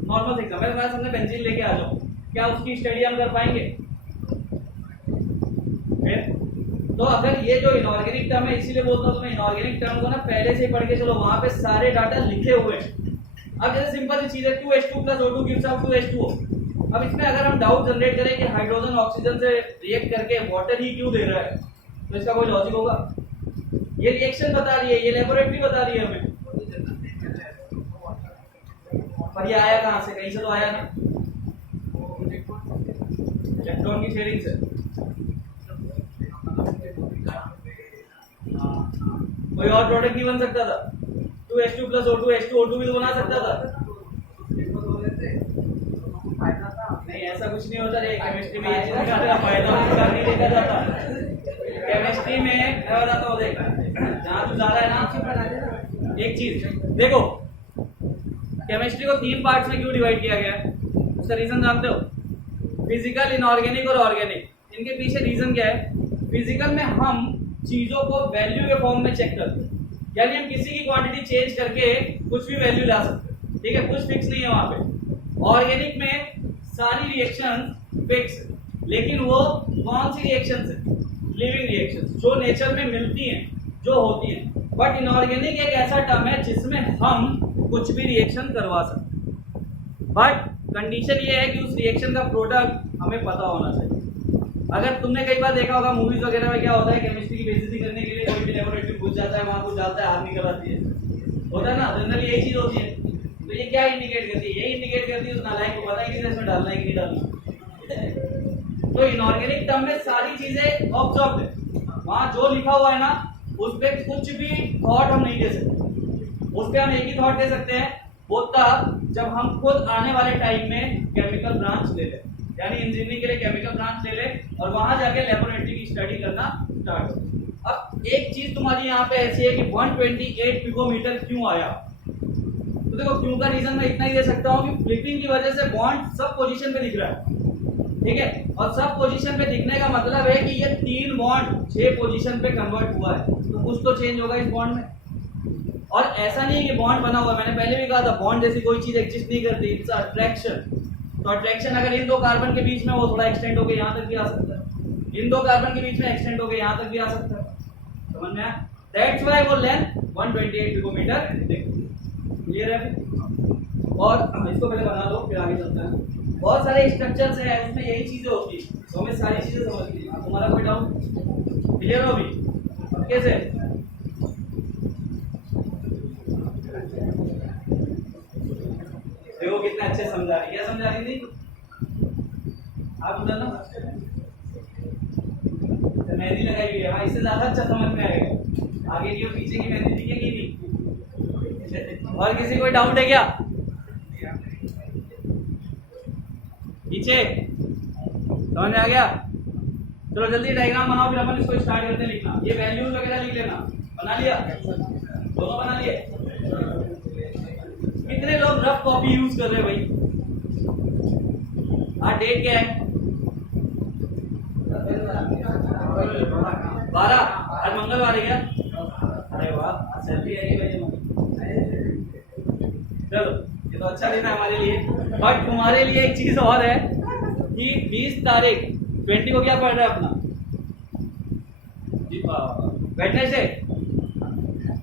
नॉर्मल एग्जाम है, तुम्हारे सामने बेंजीन लेके आ जाओ, क्या उसकी स्टडी हम कर पाएंगे? तो अगर ये जो इनऑर्गेनिक टर्म है, इसीलिए बोलता हूँ तुम्हें इनऑर्गेनिक टर्म को ना पहले से ही पढ़ के चलो, वहां पे सारे डाटा लिखे हुए हैं। अब जैसे सिंपल सी चीज है 2H2 + O2 gives out 2H2O। अब इसमें अगर हम डाउट जनरेट करें कि हाइड्रोजन ऑक्सीजन से रिएक्ट करके वाटर ही क्यों दे रहा है, तो इसका कोई लॉजिक होगा? ये रिएक्शन बता रही है, ये लेबोरेटरी बता रही है हमें, पर ये आया कहाँ से? कहीं से तो आया ना, इलेक्ट्रॉन की शेयरिंग से। कोई और प्रोडक्ट नहीं बन सकता था? 2H2 + O2 H2O2 भी तो बना सकता था। नहीं ऐसा कुछ नहीं होता रे, केमिस्ट्री में ये चीज का फायदा नुकसान नहीं देखा जाता। केमिस्ट्री में मैं बताता हूँ, देख जहाँ तू जा रहा है ना, एक चीज देखो, केमिस्ट्री को 3 पार्ट्स में क्यों डिवाइड किया गया है, उसका रीजन जानते हो? फिजिकल, इनऑर्गेनिक और ऑर्गेनिक। इनके पीछे रीजन क्या है? फिजिकल में हम चीजों को वैल्यू के फॉर्म में चेक करते हैं, यानी हम किसी की क्वांटिटी चेंज करके कुछ भी वैल्यू ला सकते हैं, ठीक है, कुछ फिक्स नहीं है वहां पे। ऑर्गेनिक में सारी रिएक्शन फिक्स है, लेकिन वो कौन सी रिएक्शन है? लिविंग रिएक्शन, जो नेचर में मिलती हैं, जो होती हैं। बट इनऑर्गेनिक एक ऐसा टर्म है जिसमें हम कुछ भी रिएक्शन करवा सकते हैं, बट कंडीशन ये है कि उस रिएक्शन का प्रोडक्ट हमें पता होना चाहिए। अगर तुमने कई बार देखा होगा मूवीज वगैरह में क्या होता है, केमिस्ट्री की बेइज्जती करने के लिए कोई भी लेबोरेटरी घुस जाता है, वहां कुछ डालता है, आर्मी कराती है, होता है ना, जनरली यही चीज होती है। तो ये क्या इंडिकेट करती है? यही इंडिकेट करती है उस नालायक को पता है कि इसमें डालना है कि नहीं डालना। तो इनऑर्गेनिक टर्म में सारी चीजें ऑब्जर्व्ड है, वहां जो लिखा हुआ है ना उस पर कुछ भी थॉट हम नहीं दे सकते। उस पर हम एक ही थॉट दे सकते हैं, वो तब जब हम खुद आने वाले टाइम में केमिकल ब्रांच ले लें, यानी इंजीनियरिंग के लिए केमिकल ब्रांच ले लें और वहां जाके लेबोरेटरी की स्टडी करना स्टार्ट हो। अब एक चीज तुम्हारी यहाँ पे ऐसी है कि 128 पिकोमीटर क्यों आया? तो देखो क्यों का रीजन मैं इतना ही दे सकता हूँ कि फ्लिपिंग की वजह से बॉन्ड सब पोजीशन पे दिख रहा है, ठीक है, और सब पोजीशन पे दिखने का मतलब है कि ये 3 बॉन्ड 6 पोजीशन पे कन्वर्ट हुआ है, तो कुछ तो चेंज होगा इस बॉन्ड में। और ऐसा नहीं है कि बॉन्ड बना हुआ, मैंने पहले भी कहा था बॉन्ड जैसी कोई चीज एग्जिस्ट नहीं करती, इट्स अट्रैक्शन। तो अट्रैक्शन अगर इन 2 कार्बन के बीच में वो थोड़ा एक्सटेंड होकर यहाँ तक भी आ सकता है, इन 2 कार्बन के बीच में एक्सटेंड होकर यहाँ तक भी आ सकता है, समझ में आया? दैट्स व्हाई वो लेंथ 128 पिकोमीटर क्लियर है। और इसको पहले बना लो फिर आगे चलते हैं। बहुत सारे स्ट्रक्चर्स हैं उसमें यही चीजें होती है, तो हमें सारी चीजें समझनी है। तुम्हारा कोई डाउट क्लियर हो भी कैसे? देखो कितना अच्छे समझा रही, क्या समझा रही थी आप? उधर ना मेहंदी लगाई हुई है, हाँ इससे ज्यादा अच्छा समझ में आएगा। आगे की और पीछे की मेहंदी दिखेगी नहीं। और किसी कोई डाउट है क्या? पीछे समझ में आ गया? चलो जल्दी डायग्राम बनाओ, फिर अपन इसको स्टार्ट करते हैं लिखना। ये वैल्यूज वगैरह लिख लेना। बना लिया? दोनों बना लिए? कितने लोग रफ कॉपी यूज कर रहे हैं भाई? आज डेट क्या है? 12। आज मंगलवार है क्या? अरे वाह, आज सैलरी आई भाई। चलो ये तो अच्छा दिन है हमारे लिए, बट तुम्हारे लिए एक चीज और है कि 20 तारीख 20 को क्या पड़ रहा है अपना? वेडनेसडे।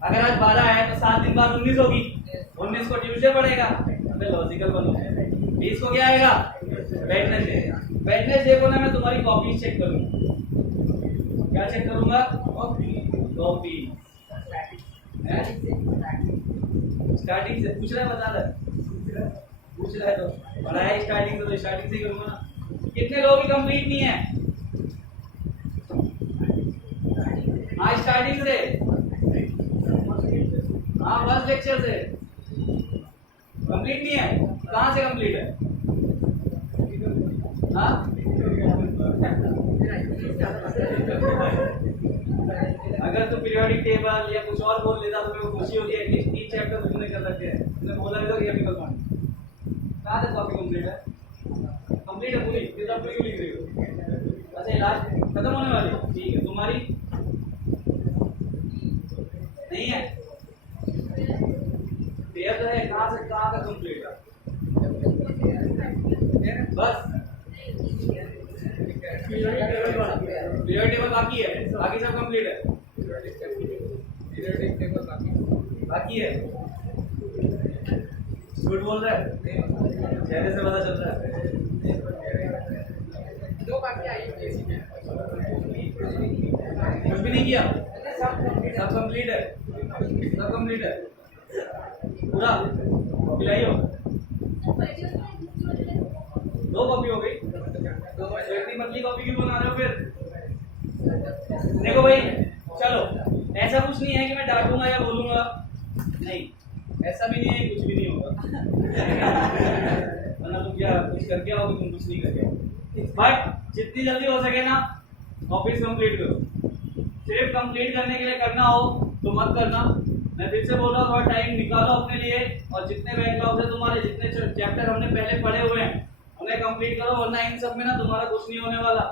अगर आज 12 है तो 7 दिन बाद 19 होगी। 19 को ट्यूसडे पड़ेगा। अबे लॉजिकल बनो। 20 को क्या आएगा? वेडनेसडे। वेडनेसडे को ना मैं तुम्हारी कॉपी चेक करूंगा। क्या चेक करूंगा? कॉपी। स्टार्टिंग से पूछ रहा है, बता रहा है, पूछ रहा है तो पढ़ाई स्टार्टिंग से, तो स्टार्टिंग से ही करूंगा ना। कितने लोग ही कंप्लीट नहीं है आज स्टार्टिंग से? हाँ फर्स्ट लेक्चर से कंप्लीट नहीं है। कहाँ से कंप्लीट है? हाँ अगर तो पीरियोडिक टेबल या कुछ और बोल लेता तो मेरे को खुशी होती है। एटलीस्ट 3 चैप्टर तुमने कर रखे हैं। तुमने बोला था केमिकल बॉन्ड कहाँ से कॉपी कंप्लीट है? कंप्लीट है पूरी? फिर आप क्यों लिख रही हो? अच्छा लास्ट खत्म होने वाली? ठीक है। तुम्हारी नहीं है? पेयर तो है। कहाँ से कहाँ तक कंप्लीट है? बस पीरियोडिक टेबल बाकी है, बाकी सब कंप्लीट है। पीरियोडिक टेबल बाकी है। झूठ बोल रहा है? चेहरे से पता चल रहा है। दो बाकी आई कुछ भी नहीं किया? सब कंप्लीट है। सब कंप्लीट है पूरा। पिलाई हो? 2 कॉपी हो गई। तो इतनी पतली कॉपी क्यों बना रहे हो फिर? देखो भाई चलो, ऐसा कुछ नहीं है कि मैं डांटूंगा या बोलूंगा, नहीं ऐसा भी नहीं है, कुछ भी नहीं होगा। वरना तुम क्या कुछ करके आओगे? तुम कुछ नहीं करके आओगे। बट जितनी जल्दी हो सके ना कॉपीज कंप्लीट करो। सिर्फ कंप्लीट करने के लिए करना हो तो मत करना। मैं फिर से बोल रहा हूँ, थोड़ा टाइम निकालो अपने लिए और जितने बैकलॉग है तुम्हारे, जितने चैप्टर हमने पहले पढ़े हुए हैं उन्हें कंप्लीट करो। वरना इन सब में ना तुम्हारा कुछ नहीं होने वाला।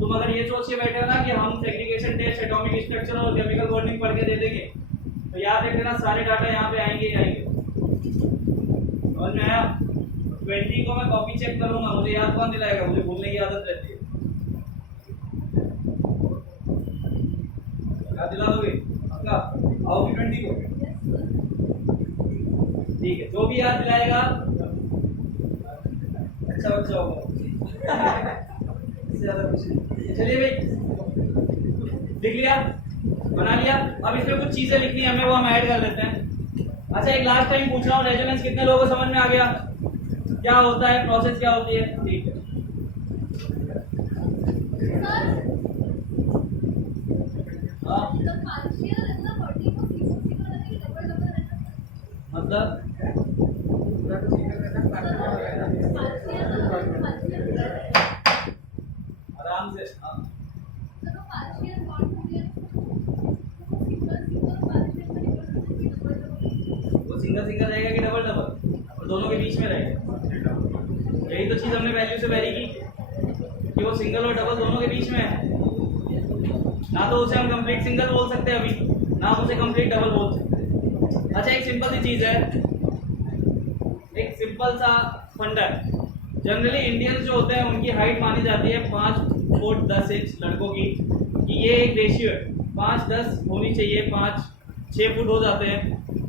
तुम अगर ये सोच के बैठे हो ना कि हम सेग्रीगेशन टेस्ट, एटॉमिक स्ट्रक्चर और केमिकल बॉन्डिंग पढ़ के दे देंगे, तो याद रखना सारे डाटा यहाँ पे आएंगे ही आएंगे। और मैं 20 को मैं कॉपी चेक करूंगा। मुझे याद कौन दिलाएगा? मुझे भूलने की आदत रहती है। याद दिला दोगे? पक्का आओगे 20 को? ठीक है, जो भी याद दिलाएगा अच्छा बच्चा होगा। इससे ज्यादा कुछ नहीं। चलिए भाई, लिख लिया, बना लिया। अब इसमें कुछ चीजें लिखनी है हमें, वो हम ऐड कर लेते हैं। अच्छा एक लास्ट टाइम पूछ रहा हूँ, रेजोनेंस कितने लोगों को समझ में आ गया? क्या होता है, प्रोसेस क्या होती है? ठीक है। मतलब आराम से वो सिंगल सिंगल रहेगा कि डबल डबल, और दोनों के बीच में रहेगा। यही तो चीज हमने वैल्यू से वेरी की कि वो सिंगल और डबल दोनों के बीच में है। ना तो उसे हम कंप्लीट सिंगल बोल सकते हैं अभी, ना उसे कंप्लीट डबल बोल सकते हैं। अच्छा एक सिंपल सी चीज है, एक सिंपल सा फंडा है। जनरली इंडियंस जो होते हैं उनकी हाइट मानी जाती है 5 फुट 10 इंच लड़कों की, कि ये एक रेशियो है, 5-10 होनी चाहिए, 5 6 फुट हो जाते हैं,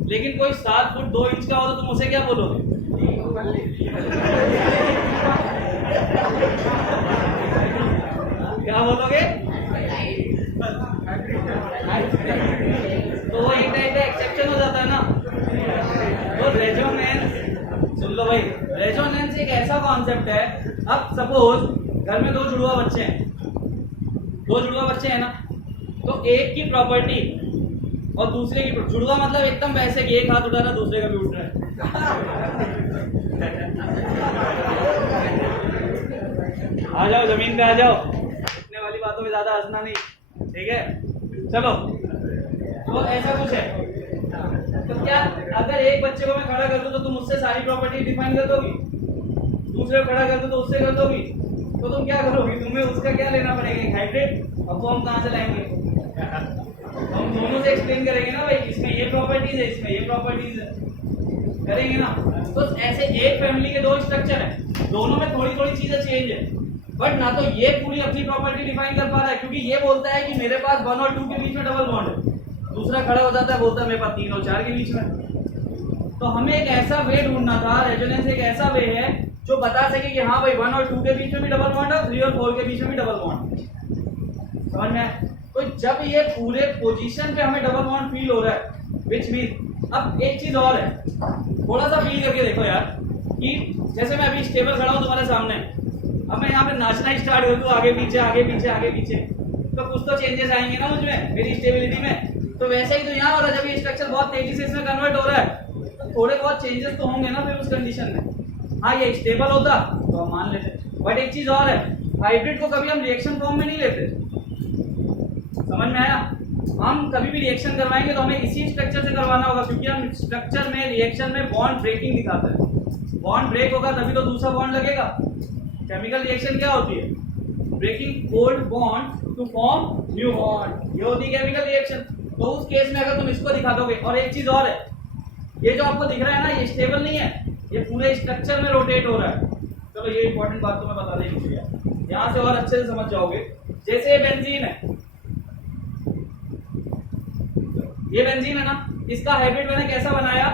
लेकिन कोई 7 फुट 2 इंच का हो तो तुम उसे क्या बोलोगे? क्या बोलोगे? तो वो एक टाइप का एक्सेप्शन हो जाता है ना। तो रेजोनेंस, सुन लो भाई, रेजोनेंस एक ऐसा कॉन्सेप्ट है। अब सपोज घर में 2 जुड़वा बच्चे हैं, 2 जुड़वा बच्चे हैं ना, तो एक की प्रॉपर्टी और दूसरे की, जुड़वा मतलब एकदम वैसे कि एक हाथ उठा रहा दूसरे का भी उठ रहा है। आ जाओ जमीन पे आ जाओ, इतने वाली बातों में ज्यादा हंसना नहीं, ठीक है? चलो, तो ऐसा कुछ है। तो क्या अगर एक बच्चे को मैं खड़ा कर दूं तो तुम उससे सारी प्रॉपर्टी डिफाइन कर दोगी, दूसरे को खड़ा कर दो तो उससे कर दोगी, तो तुम क्या करोगी? तुम्हें उसका क्या लेना पड़ेगा? हाइब्रिड। अब वो हम कहाँ से लाएंगे? हम दोनों से एक्सप्लेन करेंगे ना भाई, इसमें ये प्रॉपर्टीज है, इसमें ये प्रॉपर्टीज है, करेंगे ना। तो ऐसे एक फैमिली के 2 स्ट्रक्चर है, दोनों में थोड़ी थोड़ी चीजें चेंज है, बट ना तो ये पूरी अपनी प्रॉपर्टी डिफाइन कर पा रहा है, क्योंकि ये बोलता है कि मेरे पास 1 और 2 के बीच में डबल बॉन्ड है, दूसरा खड़ा हो जाता है बोलता है मेरे पास 3 और 4 के बीच में। तो हमें एक ऐसा वे ढूंढना था, रेजोनेंस एक ऐसा वे है जो बता सके कि हाँ भाई 1 और 2 के बीच में भी डबल बॉन्ड है, 3 और 4 के बीच में भी डबल बॉन्ड है। समझ में आया? तो जब ये पूरे पोजीशन पे हमें डबल बॉन्ड फील हो रहा है, विच मीन, अब एक चीज और है, थोड़ा सा फील करके देखो यार, कि जैसे मैं अभी स्टेबल खड़ा हूं तुम्हारे सामने, अब मैं यहाँ पे नाचना स्टार्ट कर दूं आगे पीछे आगे पीछे आगे पीछे, तो कुछ तो चेंजेस आएंगे ना मुझमें, मेरी स्टेबिलिटी में। तो वैसे ही तो यहाँ हो रहा है, जब ये स्ट्रक्चर बहुत तेजी से इसमें कन्वर्ट हो रहा है, तो थोड़े बहुत चेंजेस तो होंगे ना फिर उस कंडीशन में। हाँ, ये स्टेबल होता तो हम मान लेते, बट एक चीज और है, हाइब्रिड को कभी हम रिएक्शन फॉर्म में नहीं लेते। समझ में आया? हम कभी भी रिएक्शन करवाएंगे तो हमें इसी स्ट्रक्चर से करवाना होगा, क्योंकि हम स्ट्रक्चर में रिएक्शन में बॉन्ड ब्रेकिंग दिखाते हैं। बॉन्ड ब्रेक होगा तभी तो दूसरा बॉन्ड लगेगा। केमिकल रिएक्शन क्या होती है? Breaking old bond to form new bond, ये होती है केमिकल रिएक्शन। तो उस केस में अगर तुम इसको दिखा दोगे, और एक चीज और है, ये जो आपको दिख रहा है ना, ये स्टेबल नहीं है, ये पूरे स्ट्रक्चर में रोटेट हो रहा है। चलो ये इंपॉर्टेंट बात तो मैं बता देनी चाहिए, यहाँ से और अच्छे से समझ जाओगे। जैसे ये बेंजीन है, ये बेंजीन है ना, इसका हाइब्रिड मैंने कैसा बनाया?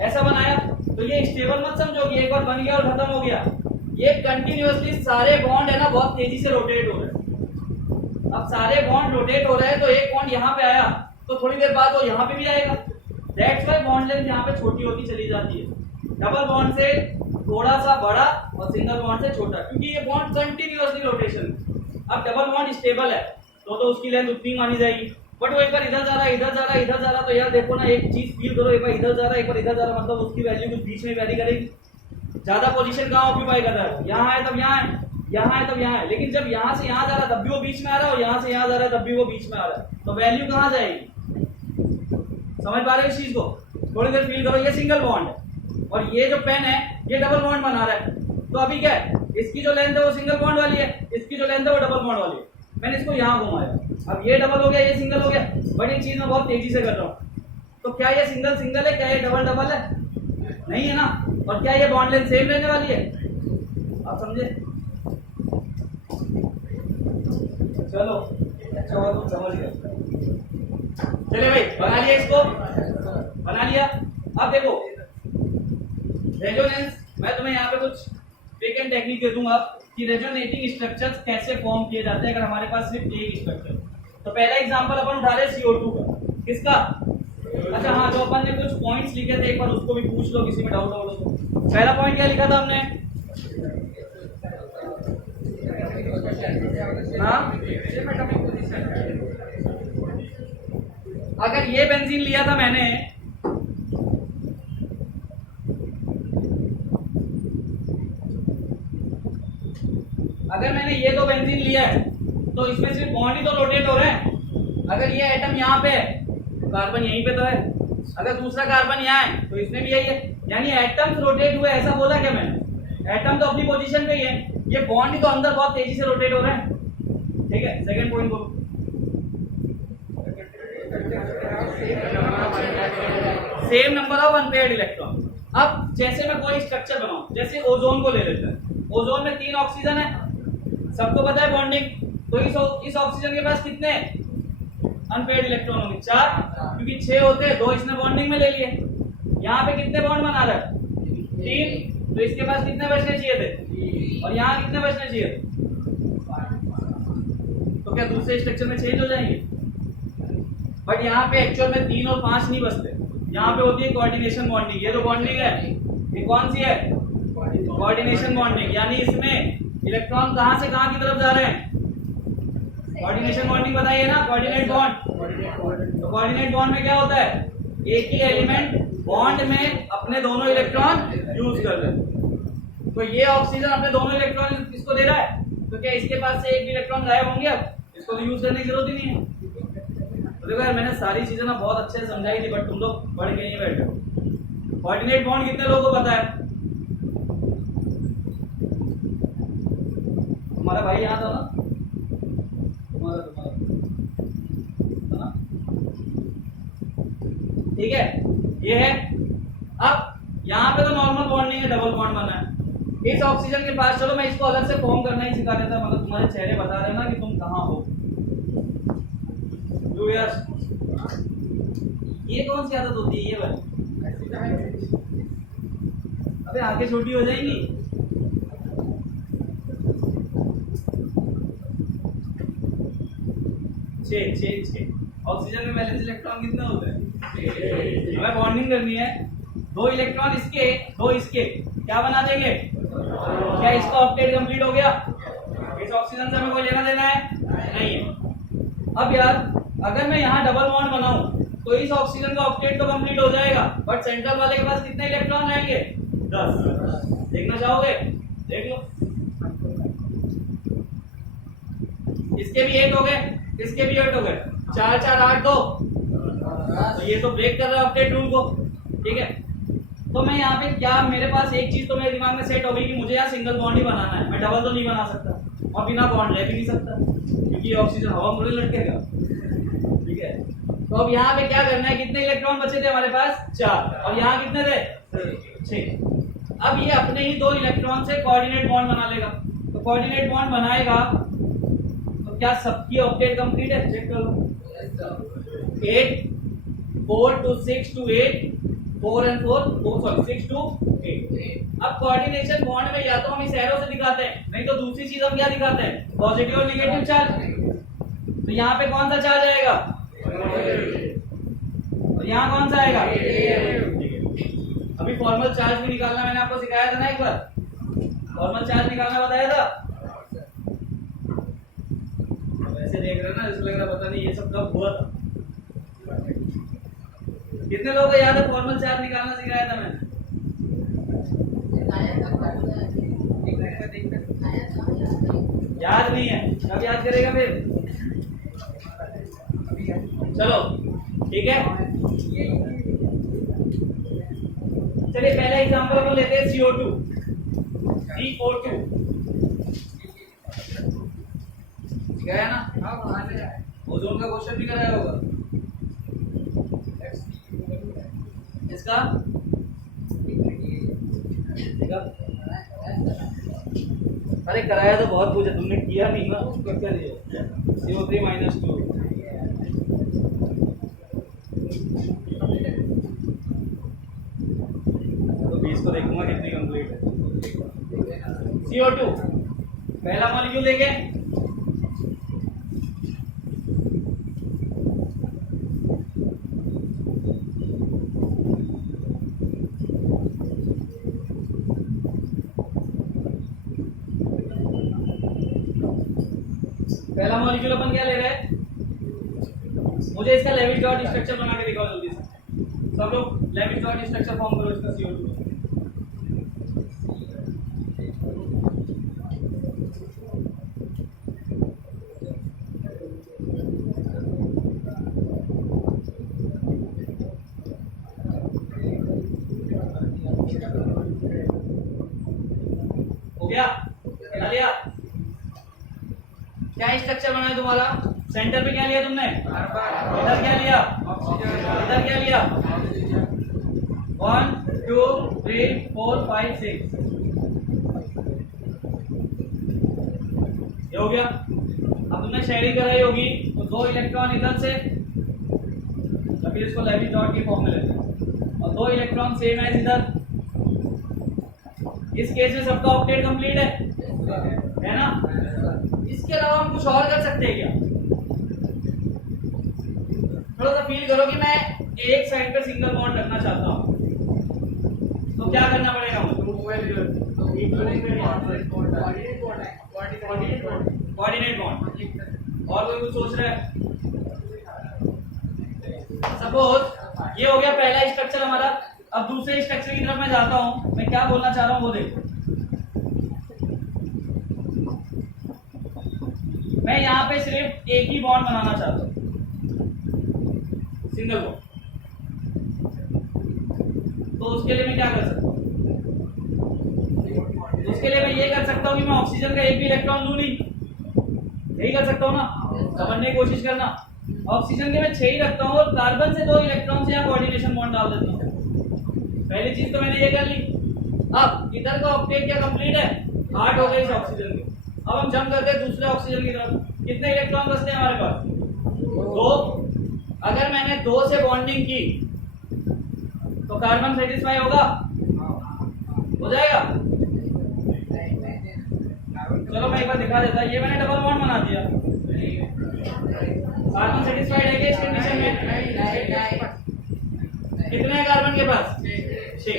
ऐसा बनाया। तो ये स्टेबल मत समझो कि एक बार बन गया और खत्म हो गया, ये कंटिन्यूअसली सारे बॉन्ड है ना बहुत तेजी से रोटेट हो रहे हैं। अब सारे बॉन्ड रोटेट हो रहे हैं, तो एक बॉन्ड यहाँ पे आया तो थोड़ी देर बाद वो यहाँ पे भी आएगा। दैट्स व्हाई बॉन्ड लेंथ यहाँ पे छोटी होती चली जाती है, डबल बॉन्ड से थोड़ा सा बड़ा और सिंगल बॉन्ड से छोटा, क्योंकि ये बॉन्ड कंटिन्यूअसली रोटेशन। अब डबल बॉन्ड स्टेबल है तो उसकी लेंथ उतनी मानी जाएगी, बट वो एक बार इधर जा रहा है इधर जा रहा है इधर जा रहा है, तो यार देखो ना, एक चीज फील करो, एक बार इधर जा रहा है एक बार इधर जा रहा है, मतलब उसकी वैल्यू कुछ बीच में वैरी करेगी। ज्यादा पोजीशन कहाँ ऑक्यूपाई कर रहा है? यहाँ है तब यहाँ है, यहाँ है तब यहाँ है, लेकिन जब यहाँ से यहाँ जा रहा है तब भी वो बीच में आ रहा है, और यहाँ से यहाँ जा रहा है तब भी वो बीच में आ रहा है, तो वैल्यू कहाँ जाएगी? समझ पा रहे हो इस चीज को? थोड़ी देर फील करो, ये सिंगल बॉन्ड है और ये जो पेन है ये डबल बॉन्ड बना रहा है। तो अभी क्या है, इसकी जो लेंथ है वो सिंगल बॉन्ड वाली है, इसकी जो लेंथ है वो डबल बॉन्ड वाली है। मैंने इसको यहाँ घुमाया, अब ये डबल हो गया ये सिंगल हो गया, बट एक चीज मैं बहुत तेजी से कर रहा हूँ। तो क्या ये सिंगल सिंगल है? क्या ये डबल डबल है? नहीं है ना। और क्या ये बॉन्ड लेंथ सेम रहने वाली है? आप समझे? चलो अच्छा हुआ तुम समझ गए। चले भाई, बना लिया इसको, बना लिया। अब देखो रेजोनेंस, मैं तुम्हें यहाँ पे कुछ ट्रिक एंड टेक्निक दे दूंगा कि रेजोनेटिंग स्ट्रक्चर्स कैसे फॉर्म किए जाते हैं अगर हमारे पास सिर्फ एक स्ट्रक्चर। तो पहला एग्जांपल अपन उठा रहे CO2 का। किसका? अच्छा हाँ, जो अपन ने कुछ पॉइंट्स लिखे थे एक बार उसको भी पूछ लो, किसी में डाउट हो तो। पहला पॉइंट क्या लिखा था हमने? हाँ, अगर ये बेंजीन लिया था मैंने, अगर मैंने ये दो बेंजीन लिया है तो इसमें सिर्फ बॉन्ड ही तो रोटेट हो रहे हैं। अगर ये एटम यहाँ पे है तो कार्बन यहीं पे तो है, अगर दूसरा कार्बन यहाँ है तो इसमें भी यही है, यानी एटम्स रोटेट हुए, ऐसा बोला क्या मैंने? एटम तो अपनी पोजीशन पे ही है, ये बॉन्ड ही तो अंदर बहुत तेजी से रोटेट हो रहे हैं। ठीक है, सेकंड पॉइंट बोलो। Same number of unpaired electron. अब जैसे मैं कोई स्ट्रक्चर बनाऊं, जैसे ओजोन को ले लेते हैं, ओजोन में 3 ऑक्सीजन है, सबको पता है बॉन्डिंग, तो इस ऑक्सीजन के पास कितने हैं? अनपेयर्ड इलेक्ट्रॉन होंगे 4, क्योंकि 6 होते हैं, 2 इसने बॉन्डिंग में ले लिए। यहाँ पे कितने बॉन्ड बना रहा है? 3, तो इसके पास कितने बचने चाहिए थे? और यहाँ कितने बचने चाहिए थे? तो क्या दूसरे स्ट्रक्चर में चेंज हो जाएंगे? बट यहाँ पे एक्चुअल में 3 और 5 नहीं बचते। यहाँ पे होती है कोऑर्डिनेशन बॉन्डिंग। ये जो बॉन्डिंग है ये कौन सी है? Coordination bonding. यानी इसमें इलेक्ट्रॉन कहाँ से कहाँ की तरफ जा रहे हैं? कोऑर्डिनेशन बॉन्डिंग बताइए ना, कोऑर्डिनेट बॉन्ड। तो कोऑर्डिनेट बॉन्ड में क्या होता है? एक ही एलिमेंट बॉन्ड में अपने दोनों इलेक्ट्रॉन यूज कर रहे हैं। तो ये ऑक्सीजन अपने दोनों इलेक्ट्रॉन किसको दे रहा है? तो क्या इसके पास से एक भी इलेक्ट्रॉन गायब होंगे? अब इसको तो यूज करने की जरूरत ही नहीं है। तो देखो यार, मैंने सारी चीजें ना बहुत अच्छे से समझाई थी, बट तुम लोग पढ़ के नहीं बैठे हो। कोऑर्डिनेट बॉन्ड कितने लोगों को पता है? तुम्हारा भाई यहाँ था ना? तुम्हारा ना? ठीक है, ये है। अब यहाँ पे तो नॉर्मल बॉन्ड नहीं है, डबल बॉन्ड बना है इस ऑक्सीजन के पास। चलो मैं इसको अलग से फॉर्म करना ही सिखा देता, मतलब तुम्हारे चेहरे बता रहे ना कि तुम कहाँ हो। ये कौन सी आदत होती है ये वाली? अबे आगे छोटी हो जाएंगी। छह ऑक्सीजन में वैलेंस इलेक्ट्रॉन कितने होते हैं? हमें बॉन्डिंग करनी है, 2 इलेक्ट्रॉन इसके 2 इसके, क्या बना देंगे? क्या इसका ऑक्टेट कंप्लीट हो गया? इस ऑक्सीजन से हमें कोई लेना देना है नहीं है। अब यार अगर मैं यहाँ डबल बॉन्ड बनाऊं तो इस ऑक्सीजन का ऑक्टेट तो कंप्लीट हो जाएगा, बट सेंट्रल वाले के पास कितने इलेक्ट्रॉन रहेंगे? 10। देखना चाहोगे? देख लो। इसके भी 8 हो गए, इसके भी 8 हो गए, 4 4 8 2। तो ये तो ब्रेक कर रहा है ऑक्टेट रूल को। ठीक है, तो मैं यहाँ पे क्या, मेरे पास एक चीज तो मेरे दिमाग में सेट हो गई कि मुझे यहाँ सिंगल बॉन्ड ही बनाना है, मैं डबल तो नहीं बना सकता और बिना बॉन्ड ले भी नहीं सकता, क्योंकि ये ऑक्सीजन हवा मुड़े लटकेगा। ठीक है, तो अब यहाँ पे क्या करना है? कितने इलेक्ट्रॉन बचे थे हमारे पास? 4, और यहाँ कितने थे? 6। अब ये अपने ही 2 इलेक्ट्रॉन से कोऑर्डिनेट बॉन्ड बना लेगा। तो कोऑर्डिनेट बॉन्ड बनाएगा तो क्या सबकी ऑक्टेट कंप्लीट है? चेक कर लो। 8 4 to 6 to 8 4 and 4 sorry 6 to 8। अब कोऑर्डिनेशन बॉन्ड में या तो हम इस एरो से दिखाते हैं, नहीं तो दूसरी चीज हम क्या दिखाते हैं? पॉजिटिव और नेगेटिव चार्ज। तो यहाँ पे कौन सा चार्ज आएगा? और यहाँ कौन सा आएगा? अभी फॉर्मल चार्ज भी निकालना मैंने आपको सिखाया था ना एक बार, फॉर्मल चार्ज निकालना बताया था। वैसे देख रहे हो ना, जैसे लग रहा पता नहीं ये सब कब हुआ था। कितने लोगों को याद है फॉर्मल चार्ज निकालना सिखाया था मैंने? याद नहीं है, कब याद करेगा फिर? चलो ठीक है, चलिए पहला एग्जांपल हम लेते हैं CO2 CO2 सिखाया ना? ओजोन का क्वेश्चन भी कराया होगा इसका। अरे कराया तो बहुत कुछ है, तुमने किया नहीं ना, उसको क्या दिया? CO3 - 2। तो 20 को देखूंगा कितनी कंप्लीट है। CO2 पहला मॉलिक्यूल लेके पहला मॉलिक्यूल अपन क्या ले रहे हैं? मुझे इसका लेविस डॉट स्ट्रक्चर बना के दिखाओ जल्दी से। सब लोग लेविस डॉट स्ट्रक्चर फॉर्म करो इसका CO2 का। हो गया? बना लिया? क्या स्ट्रक्चर बना है तुम्हारा? सेंटर पे क्या लिया तुमने? इधर क्या लिया? इधर क्या लिया? 1 2 3 4 5 6। ये हो गया। अब तुमने शेयरिंग कराई होगी तो 2 इलेक्ट्रॉन इधर से फिर इसको लेविस डॉट के फॉर्म में लेते हैं और 2 इलेक्ट्रॉन सेम है इधर। इस केस में सबका ऑक्टेट कंप्लीट है ना। इसके अलावा हम कुछ और कर सकते हैं क्या? थोड़ा सा फील करो कि मैं एक साइड पे सिंगल बॉन्ड रखना चाहता हूँ, तो क्या करना पड़ेगा मुझे? Coordinate bond. और कोई कुछ सोच रहा है? सपोज ये हो गया पहला स्ट्रक्चर हमारा। अब दूसरे स्ट्रक्चर की तरफ मैं जाता हूं, मैं क्या बोलना चाह रहा हूं वो देखो। मैं यहां पे सिर्फ एक ही बॉन्ड बनाना चाहता हूं, सिंगल बॉन्ड। तो उसके लिए मैं क्या कर सकता हूं? उसके लिए मैं ये कर सकता हूं कि मैं ऑक्सीजन का एक भी इलेक्ट्रॉन लूं नहीं, यही कर सकता हूं ना। समझने की कोशिश करना। ऑक्सीजन के मैं 6 ही रखता हूं और कार्बन से 2 इलेक्ट्रॉन से यहाँ कोऑर्डिनेशन बॉन्ड डाल देता हूं। पहली चीज तो मैंने ये कर ली। अब इधर का ऑक्टेट क्या कंप्लीट है? 8 हो गए इस ऑक्सीजन के। अब हम जंप करते हैं दूसरे ऑक्सीजन की तरफ। कितने इलेक्ट्रॉन बचते हैं हमारे पास? 2। अगर मैंने 2 से बॉन्डिंग की तो कार्बन सेटिस्फाई होगा? हो जाएगा? चलो मैं एक बार दिखा देता। ये मैंने डबल बॉन्ड बना दिया। कार्बन सेटिस्फाइड है क्या इस कंडीशन में? कितने हैं कार्बन के पास? 6।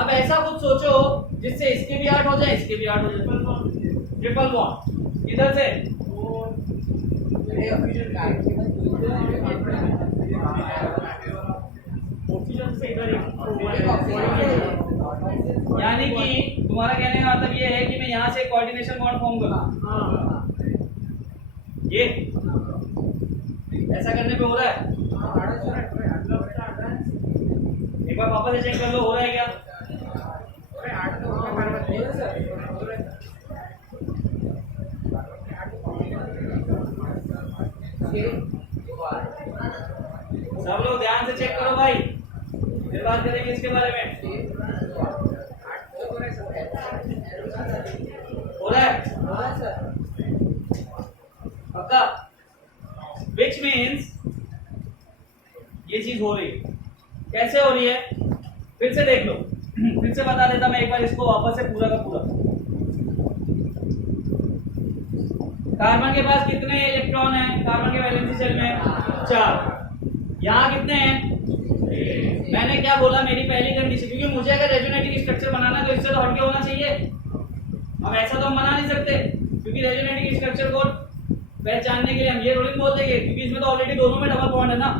अब ऐसा कुछ सोचो जिससे इसके भी 8 हो जाए, इसके भी 8 हो जाए। ट्रिपल बॉन्ड इधर से यानी कि तुम्हारा कहने का मतलब ये है कि मैं यहाँ से कोऑर्डिनेशन बॉन्ड फॉर्म करूँ। ये ऐसा करने पे हो रहा है? एक बार वापस से चेक कर लो, हो रहा है क्या? सब लोग ध्यान से चेक करो भाई, फिर बात करेंगे इसके बारे में। हो रहा है पक्का? विच मीन्स ये चीज हो रही है। कैसे हो रही है फिर से देख लो, फिर से बता देता मैं एक बार इसको वापस से पूरा का पूरा। कार्बन के पास कितने इलेक्ट्रॉन हैं? कार्बन के वैलेंसी शेल में 4। यहाँ कितने हैं? मैंने क्या बोला? मेरी पहली कंडीशन, क्योंकि मुझे अगर रेजोनेटिंग स्ट्रक्चर बनाना है तो इससे तो हटके होना चाहिए। अब ऐसा तो हम बना नहीं सकते, क्योंकि रेजोनेटिंग स्ट्रक्चर को पहचानने के लिए हम ये रोलिंग बोल देंगे, क्योंकि इसमें तो ऑलरेडी दोनों में डबल बॉन्ड है ना।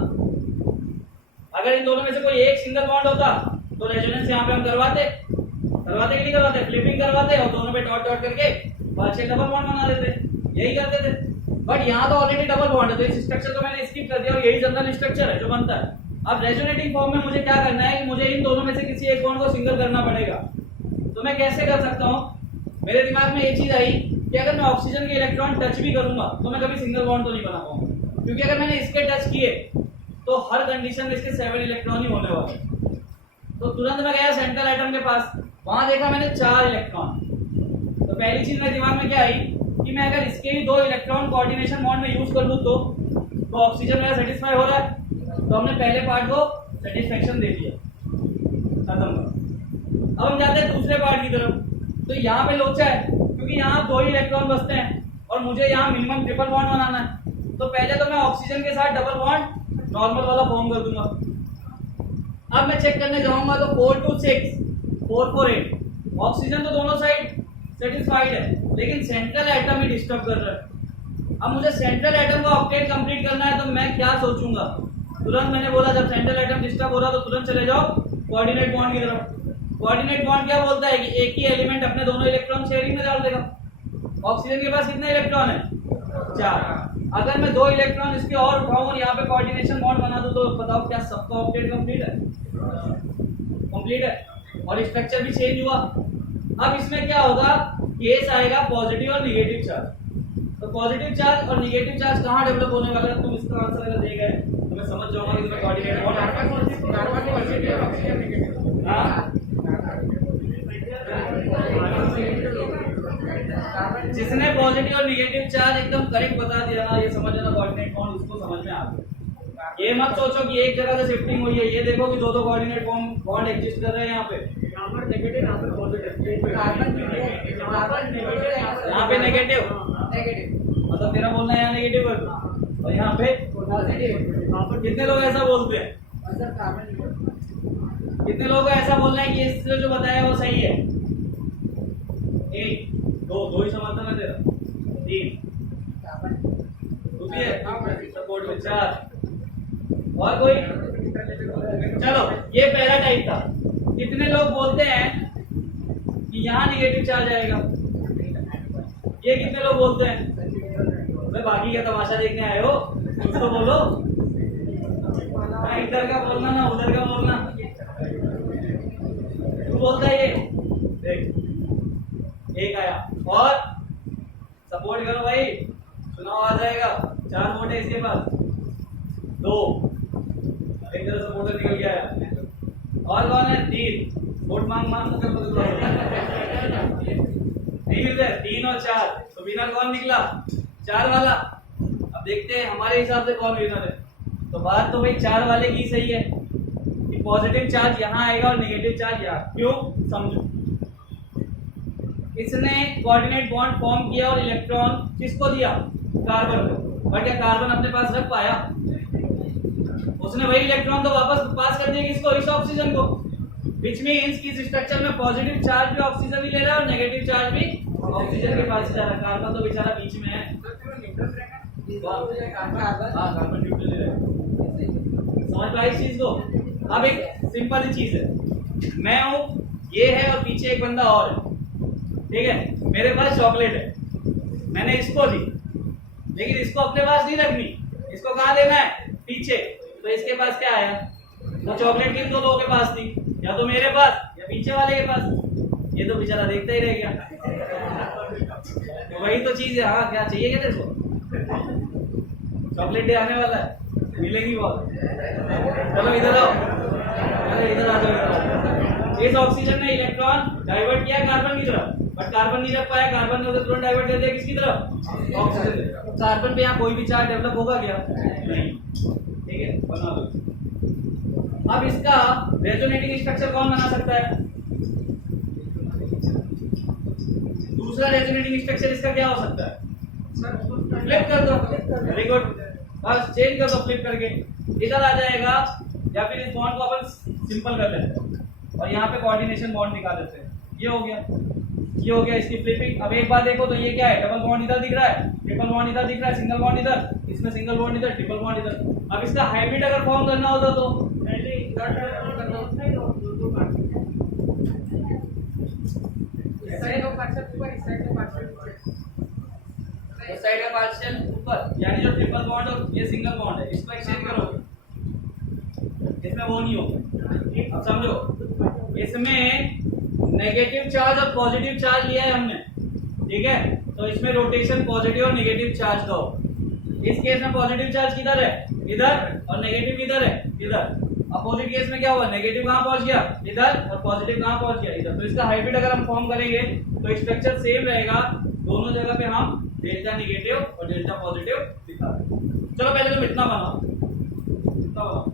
अगर इन दोनों में से कोई एक सिंगल बॉन्ड होता तो रेजोनेंस यहाँ पे हम करवाते कि नहीं करवाते? फ्लिपिंग करवाते और दोनों पे डॉट डॉट करके पांच डबल बॉन्ड बना देते, यही करते थे। बट यहाँ तो ऑलरेडी डबल बॉन्ड है, तो इस स्ट्रक्चर को मैंने स्किप कर दिया और यही जनरल स्ट्रक्चर है जो बनता है। अब रेजोनेटिंग फॉर्म में मुझे क्या करना है कि मुझे इन दोनों में से किसी एक बॉन्ड को सिंगल करना पड़ेगा। तो मैं कैसे कर सकता हूँ? मेरे दिमाग में ये चीज आई कि अगर मैं ऑक्सीजन के इलेक्ट्रॉन टच भी करूंगा तो मैं कभी सिंगल बॉन्ड तो नहीं बना पाऊंगा, क्योंकि अगर मैंने इसके टच किए तो हर कंडीशन में इसके 7 इलेक्ट्रॉन ही होने वाले। तो तुरंत मैं गया सेंट्रल एटम के पास, वहां देखा मैंने 4 इलेक्ट्रॉन। तो पहली चीज मेरे दिमाग में क्या आई कि मैं अगर इसके भी 2 इलेक्ट्रॉन कोऑर्डिनेशन बॉन्ड में यूज कर लूं तो ऑक्सीजन मेरा सेटिस्फाई हो रहा है। तो हमने पहले पार्ट को सेटिस्फेक्शन दे दिया, खत्म। अब हम जाते हैं दूसरे पार्ट की तरफ। तो यहाँ पे लोचा है, क्योंकि यहाँ 2 ही इलेक्ट्रॉन बचते हैं और मुझे यहाँ मिनिमम ट्रिपल बॉन्ड बनाना है। तो पहले तो मैं ऑक्सीजन के साथ डबल बॉन्ड नॉर्मल वाला फॉर्म कर दूंगा। अब मैं चेक करने जाऊंगा तो 4 to 6 4 4 8 ऑक्सीजन तो दोनों साइड सेटिस्फाइड है, लेकिन सेंट्रल एटम ही डिस्टर्ब कर रहा है। अब मुझे सेंट्रल एटम का ऑक्टेट कंप्लीट करना है, तो मैं क्या सोचूंगा? तुरंत मैंने बोला जब सेंट्रल एटम डिस्टर्ब हो रहा तो तुरंत चले जाओ कोऑर्डिनेट बॉन्ड की तरफ। कोऑर्डिनेट बॉन्ड क्या बोलता है कि एक ही एलिमेंट अपने दोनों इलेक्ट्रॉन शेयरिंग में डाल देगा। ऑक्सीजन के पास कितने इलेक्ट्रॉन है? 4। अगर मैं 2 इलेक्ट्रॉन इसके और उठाऊं और यहाँ पे कोऑर्डिनेशन बॉन्ड बना दूं तो बताओ क्या सबका ऑक्टेट कंप्लीट है? कंप्लीट है और स्ट्रक्चर भी चेंज हुआ। अब इसमें क्या होगा? केस आएगा पॉजिटिव और निगेटिव चार्ज। तो पॉजिटिव चार्ज और निगेटिव चार्ज कहाँ डेवलप होने वाला है? तुम इसका आंसर अगर दे गए तो मैं समझ जाऊंगा कि तुम्हें कोऑर्डिनेट बॉन्ड जिसने पॉजिटिव और निगेटिव चार्ज एकदम करेक्ट बता दिया ना, ये समझ लेना कोऑर्डिनेट बॉन्ड उसको समझ में आ गया। ये ये मत सोचो कि एक जगह से शिफ्टिंग हुई है, ये देखो कि दो दो कोऑर्डिनेट बॉन्ड एग्जिस्ट कर रहे हैं यहाँ पे। यहाँ पर नेगेटिव, यहाँ पर पॉजिटिव। कार्बन नेगेटिव, यहाँ पे नेगेटिव, मतलब तेरा बोलना है यहाँ नेगेटिव कर दो, और यहाँ पे पॉजिटिव। यहाँ पर कितने लोग ऐसा बोलते हैं? सर कार्बन कितने लोगों को ऐसा बोलना है कि इससे जो बताया वो सही है? एक, दो ही समर्थन है तेरा, तीन, सपोर्ट में चार, और कोई? चलो ये पहला टाइप था। कितने लोग बोलते हैं कि यहाँ नेगेटिव चार्ज आएगा? ये कितने लोग बोलते हैं? भाई बाकी का तमाशा देखने आए हो, कुछ तो बोलो। इधर का बोलना ना उधर का बोलना। तू बोलता है ये देख, एक आया, और सपोर्ट करो भाई, चुनाव आ जाएगा। चार वोट है इसके पास, दो, एक तरह सपोर्टर निकल के आया, और कौन है? तीन। वोट मांग कर नहीं मिल रहे, तीन और चार, तो विनर कौन निकला? चार वाला। अब देखते हैं हमारे हिसाब से कौन विनर है। तो बात तो भाई चार वाले की सही है कि पॉजिटिव चार्ज यहाँ आएगा और नेगेटिव चार्ज यहाँ। क्यों? समझो, इसने कोऑर्डिनेट बॉन्ड फॉर्म किया और इलेक्ट्रॉन किसको दिया? कार्बन को। बट क्या कार्बन अपने पास रख पाया? उसने वही इलेक्ट्रॉन तो वापस पास कर दिया किसको? इस ऑक्सीजन को। विच मीन्स कि इस स्ट्रक्चर में पॉजिटिव चार्ज भी ऑक्सीजन ही ले रहा है और नेगेटिव चार्ज भी ऑक्सीजन के पास जा रहा है। कार्बन तो बेचारा बीच में है। हाँ, कार्बन न्यूट्रल ले रहा है। समझ पाई इस चीज को? अब एक सिंपल सी चीज है, मैं हूं, ये है और पीछे एक बंदा और है, ठीक है? मेरे पास चॉकलेट है, मैंने इसको दी, लेकिन इसको अपने पास नहीं रखनी, इसको कहाँ देना है? पीछे। तो इसके पास क्या आया? वो चॉकलेट किन दो लोगों के पास थी? या तो मेरे पास या पीछे वाले के पास। ये तो बेचारा देखता ही रह गया। तो वही तो चीज है। हाँ, क्या चाहिए क्या तेरे को? चॉकलेट डे आने वाला है, मिलेगी बहुत। चलो इधर आओ, अरे इधर आ जाओ। इस ऑक्सीजन ने इलेक्ट्रॉन डाइवर्ट किया कार्बन की तरफ, बट कार्बन नहीं रख पाया। कार्बन ने उसे तुरंत डाइवर्ट कर दिया किसकी तरफ? ऑक्सीजन। कार्बन पे यहाँ कोई भी चार्ज डेवलप होगा क्या? नहीं। ठीक है, बना दो। अब इसका रेजोनेटिंग स्ट्रक्चर कौन बना सकता है? दूसरा रेजोनेटिंग स्ट्रक्चर इसका क्या हो सकता है? फ्लिप कर दो। वेरी गुड, बस चेंज कर दो फ्लिप करके, इधर आ जाएगा। या फिर इस बॉन्ड को अपन सिंपल कर लेते हैं और यहाँ पे कोऑर्डिनेशन बॉन्ड निकाल देते हैं। ये हो गया, ये हो गया इसकी फ्लिपिंग। अब एक बार देखो तो ये क्या है? डबल बॉन्ड इधर दिख रहा है, ट्रिपल बॉन्ड इधर दिख रहा है, सिंगल बॉन्ड इधर, इसमें सिंगल बॉन्ड इधर, ट्रिपल बॉन्ड इधर। अब इसका हाइब्रिड अगर फॉर्म करना होता तो इस साइड का पार्शियल ऊपर, यानी जो ट्रिपल बॉन्ड और ये सिंगल बॉन्ड है, इसको एक्सचेंज करोगे, इसमें वो नहीं होगा। अब समझो, इसमें नेगेटिव चार्ज और पॉजिटिव चार्ज लिया है हमने, ठीक है? तो इसमें रोटेशन पॉजिटिव और नेगेटिव चार्ज का हो। इस केस में पॉजिटिव चार्ज किधर है? इधर, और नेगेटिव किधर है? इधर। अपोजिट केस में क्या हुआ? नेगेटिव कहाँ पहुंच गया? इधर, और पॉजिटिव कहाँ पहुंच गया? इधर। तो इसका हाइब्रिड अगर हम फॉर्म करेंगे तो स्ट्रक्चर सेम रहेगा, दोनों जगह पे हम डेल्टा नेगेटिव और डेल्टा पॉजिटिव दिखा रहे हैं। चलो पहले तुम इतना बनाओ, इतना बनाओ।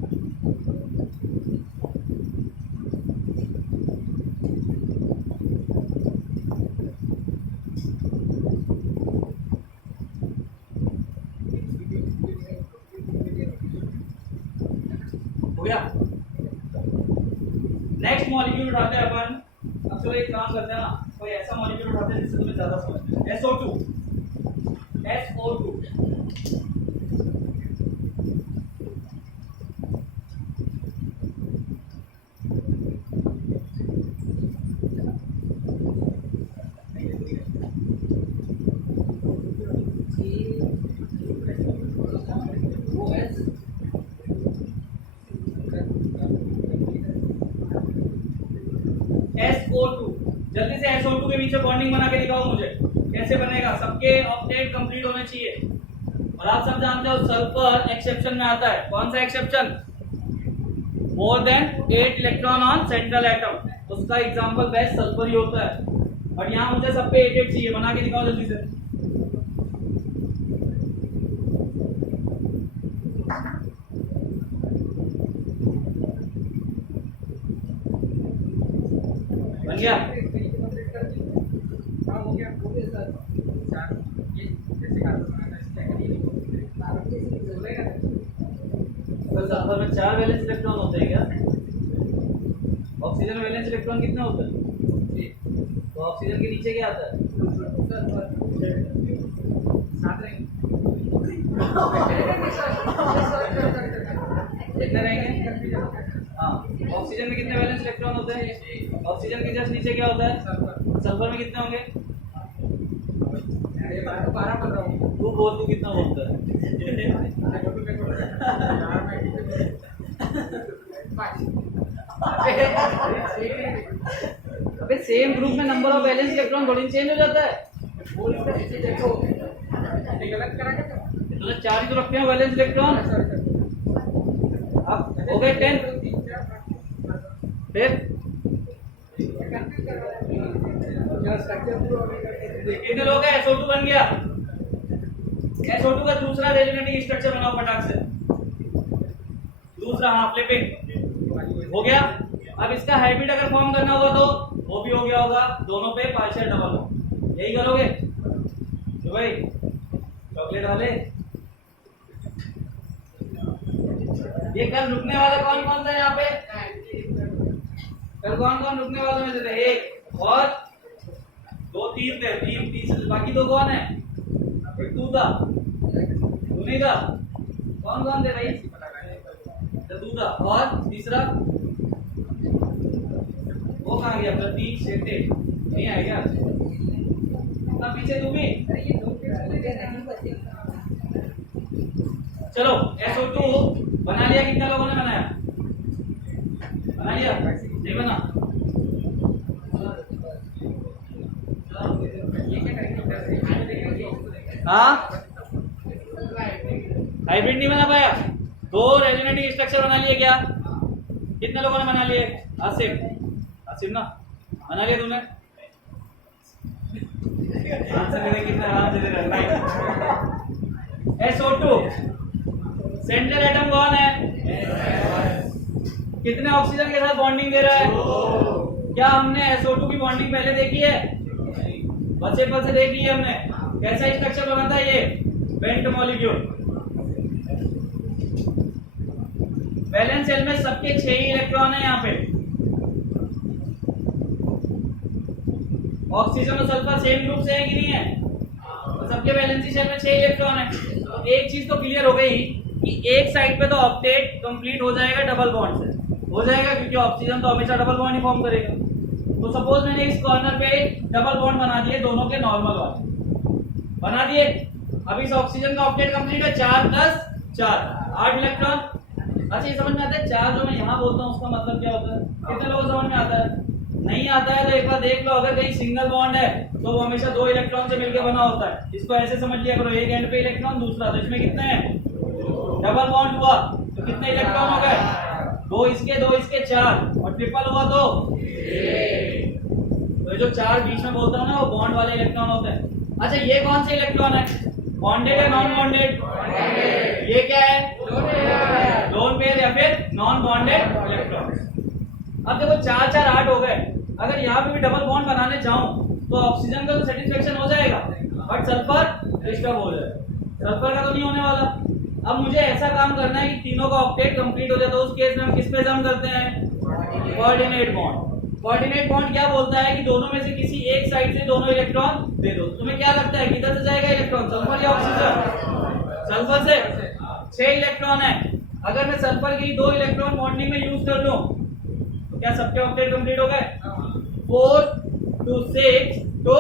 हो गया? नेक्स्ट मॉलिक्यूल उठाते हैं अपन। अब चलो एक काम करते हैं ना, कोई ऐसा मॉलिक्यूल उठाते हैं जिससे तुम्हें ज्यादा समझ। SO2, SO2। SO2, जल्दी से SO2 के पीछे बॉन्डिंग बना के दिखाओ मुझे, कैसे बनेगा? सबके ऑक्टेट कंप्लीट होने चाहिए। और आप सब जानते हो सल्फर एक्सेप्शन में आता है। कौन सा exception? More than 8 electron on central atom, उसका एग्जांपल बेस्ट सल्फर ही होता है। और यहाँ मुझे सब पे 8 चाहिए, बना के दिखाओ जल्दी से। बन गया? हाँ हो गया सर। चार ये जैसे कार्बन बनाना इसका तो सल्फर में 4 वैलेंस इलेक्ट्रॉन होते हैं क्या? ऑक्सीजन में वैलेंस इलेक्ट्रॉन कितने होते हैं? तो ऑक्सीजन के नीचे क्या आता है? साथ रहेंगे। कितने रहेंगे? हाँ, ऑक्सीजन में कितने वैलेंस इलेक्ट्रॉन होते हैं? ऑक्सीजन के जस्ट नीचे क्या होता है? सल्फर में कितने होंगे? 12 बोल रहा हूँ। तू बोल, तू कितना बोलता है? अबे सेम ग्रुप में नंबर ऑफ वैलेंस इलेक्ट्रॉन थोड़ी चेंज हो जाता है। गलत करा क्या? तो 4 ही तो रखते हैं वैलेंस इलेक्ट्रॉन। अब हो गए 10। फिर कितने लोग हैं? SO2 बन गया। SO2 का दूसरा रेजोनेटिंग स्ट्रक्चर बनाओ फटाक से। दूसरा, हाँ, फ्लिपिंग हो गया। अब इसका हाइब्रिड अगर फॉर्म करना होगा तो वो भी हो गया होगा, दोनों पे पार्शियल डबल हो। यही करोगे तो भाई चॉकलेट वाले। ये कल रुकने वाला कौन कौन था यहाँ पे? कल कौन कौन रुकने वालों में से थे? 1 और 2 3 थे। 3 तीसरे, बाकी 2 कौन है? एक तू था, तू नहीं था। कौन कौन थे भाई? तू था और तीसरा वो कहाँ गया? प्रतीक शेटे नहीं आया क्या? ना पीछे तू भी। चलो SO2 बना लिया। कितना लोगों ने बनाया? बना लिया? नहीं बना? हाँ, हाइब्रिड नहीं बना पाया। 2 रेजोनेटिंग स्ट्रक्चर बना लिए क्या? कितने लोगों ने बना लिए? आसिम ना बना लिया तुमने? आंसर देने कितना आराम से दे रहा है। SO2 सेंटर एटम कौन है? कितने ऑक्सीजन के साथ बॉन्डिंग दे रहा है? क्या हमने SO2 की बॉन्डिंग पहले देखी है? बच्चे पर से देखी है हमने। कैसा स्ट्रक्चर बनाता है ये? Bent molecule. वैलेंस शेल में सबके 6 ही इलेक्ट्रॉन है यहाँ पे। ऑक्सीजन और सल्फर सेम ग्रुप से है कि नहीं है? तो सबके वैलेंसी शेल में 6 इलेक्ट्रॉन है। तो एक चीज तो क्लियर हो गई कि एक साइड पे तो ऑक्टेट कंप्लीट हो जाएगा डबल बॉन्ड से। हो जाएगा क्योंकि ऑक्सीजन तो हमेशा डबल बॉन्ड ही फॉर्म करेगा। तो सपोज मैंने इस कॉर्नर पे डबल बॉन्ड बना दिए, दोनों के नॉर्मल वाले बना दिए। अब इस ऑक्सीजन का ऑक्टेट कंप्लीट है। 4 + 4 8 इलेक्ट्रॉन। अच्छा, ये समझ में आता है? 4 जो मैं यहाँ बोलता हूँ उसका मतलब क्या होता है? कितने लोगों को समझ में आता है? नहीं आता है तो एक बार देख लो। अगर कहीं सिंगल बॉन्ड है तो वो हमेशा 2 इलेक्ट्रॉन से मिलकर बना होता है। इसको ऐसे समझ लिया करो, एक एंड पे इलेक्ट्रॉन, दूसरा। तो इसमें कितने हैं? डबल बॉन्ड हुआ तो कितने इलेक्ट्रॉन हो गए? 2 इसके 2 इसके 4, और ट्रिपल हुआ तो ये जो 4 बीच में बोलता हूँ ना, वो बॉन्ड वाले इलेक्ट्रॉन होते हैं। अच्छा, ये कौन से इलेक्ट्रॉन है? बॉन्डेड है नॉन बॉन्डेड? ये क्या है? लोन पेयर या फिर नॉन बॉन्डेड इलेक्ट्रॉन। अब देखो 4 4 8 हो गए। अगर यहाँ पे भी डबल बॉन्ड बनाने जाऊं तो ऑक्सीजन का तो सेटिस्फेक्शन हो जाएगा, बट सल्फर डिस्टर्ब हो जाएगा। सल्फर का तो नहीं होने वाला। अब मुझे ऐसा काम करना है कि तीनों का ऑक्टेट कंप्लीट हो जाए। तो उस केस में हम किस पे जम करते हैं? Coordinate bond. कोऑर्डिनेट बॉन्ड क्या बोलता है कि दोनों में से किसी एक साइड से दोनों इलेक्ट्रॉन दे दो। तुम्हें क्या लगता है किधर से जाएगा इलेक्ट्रॉन? सल्फर या ऑक्सीजन? सल्फर से। 6 इलेक्ट्रॉन है। अगर मैं सल्फर की 2 इलेक्ट्रॉन बॉन्डिंग में यूज कर लूं तो क्या सबके ऑक्टेट कंप्लीट हो गए? 4 to 6 to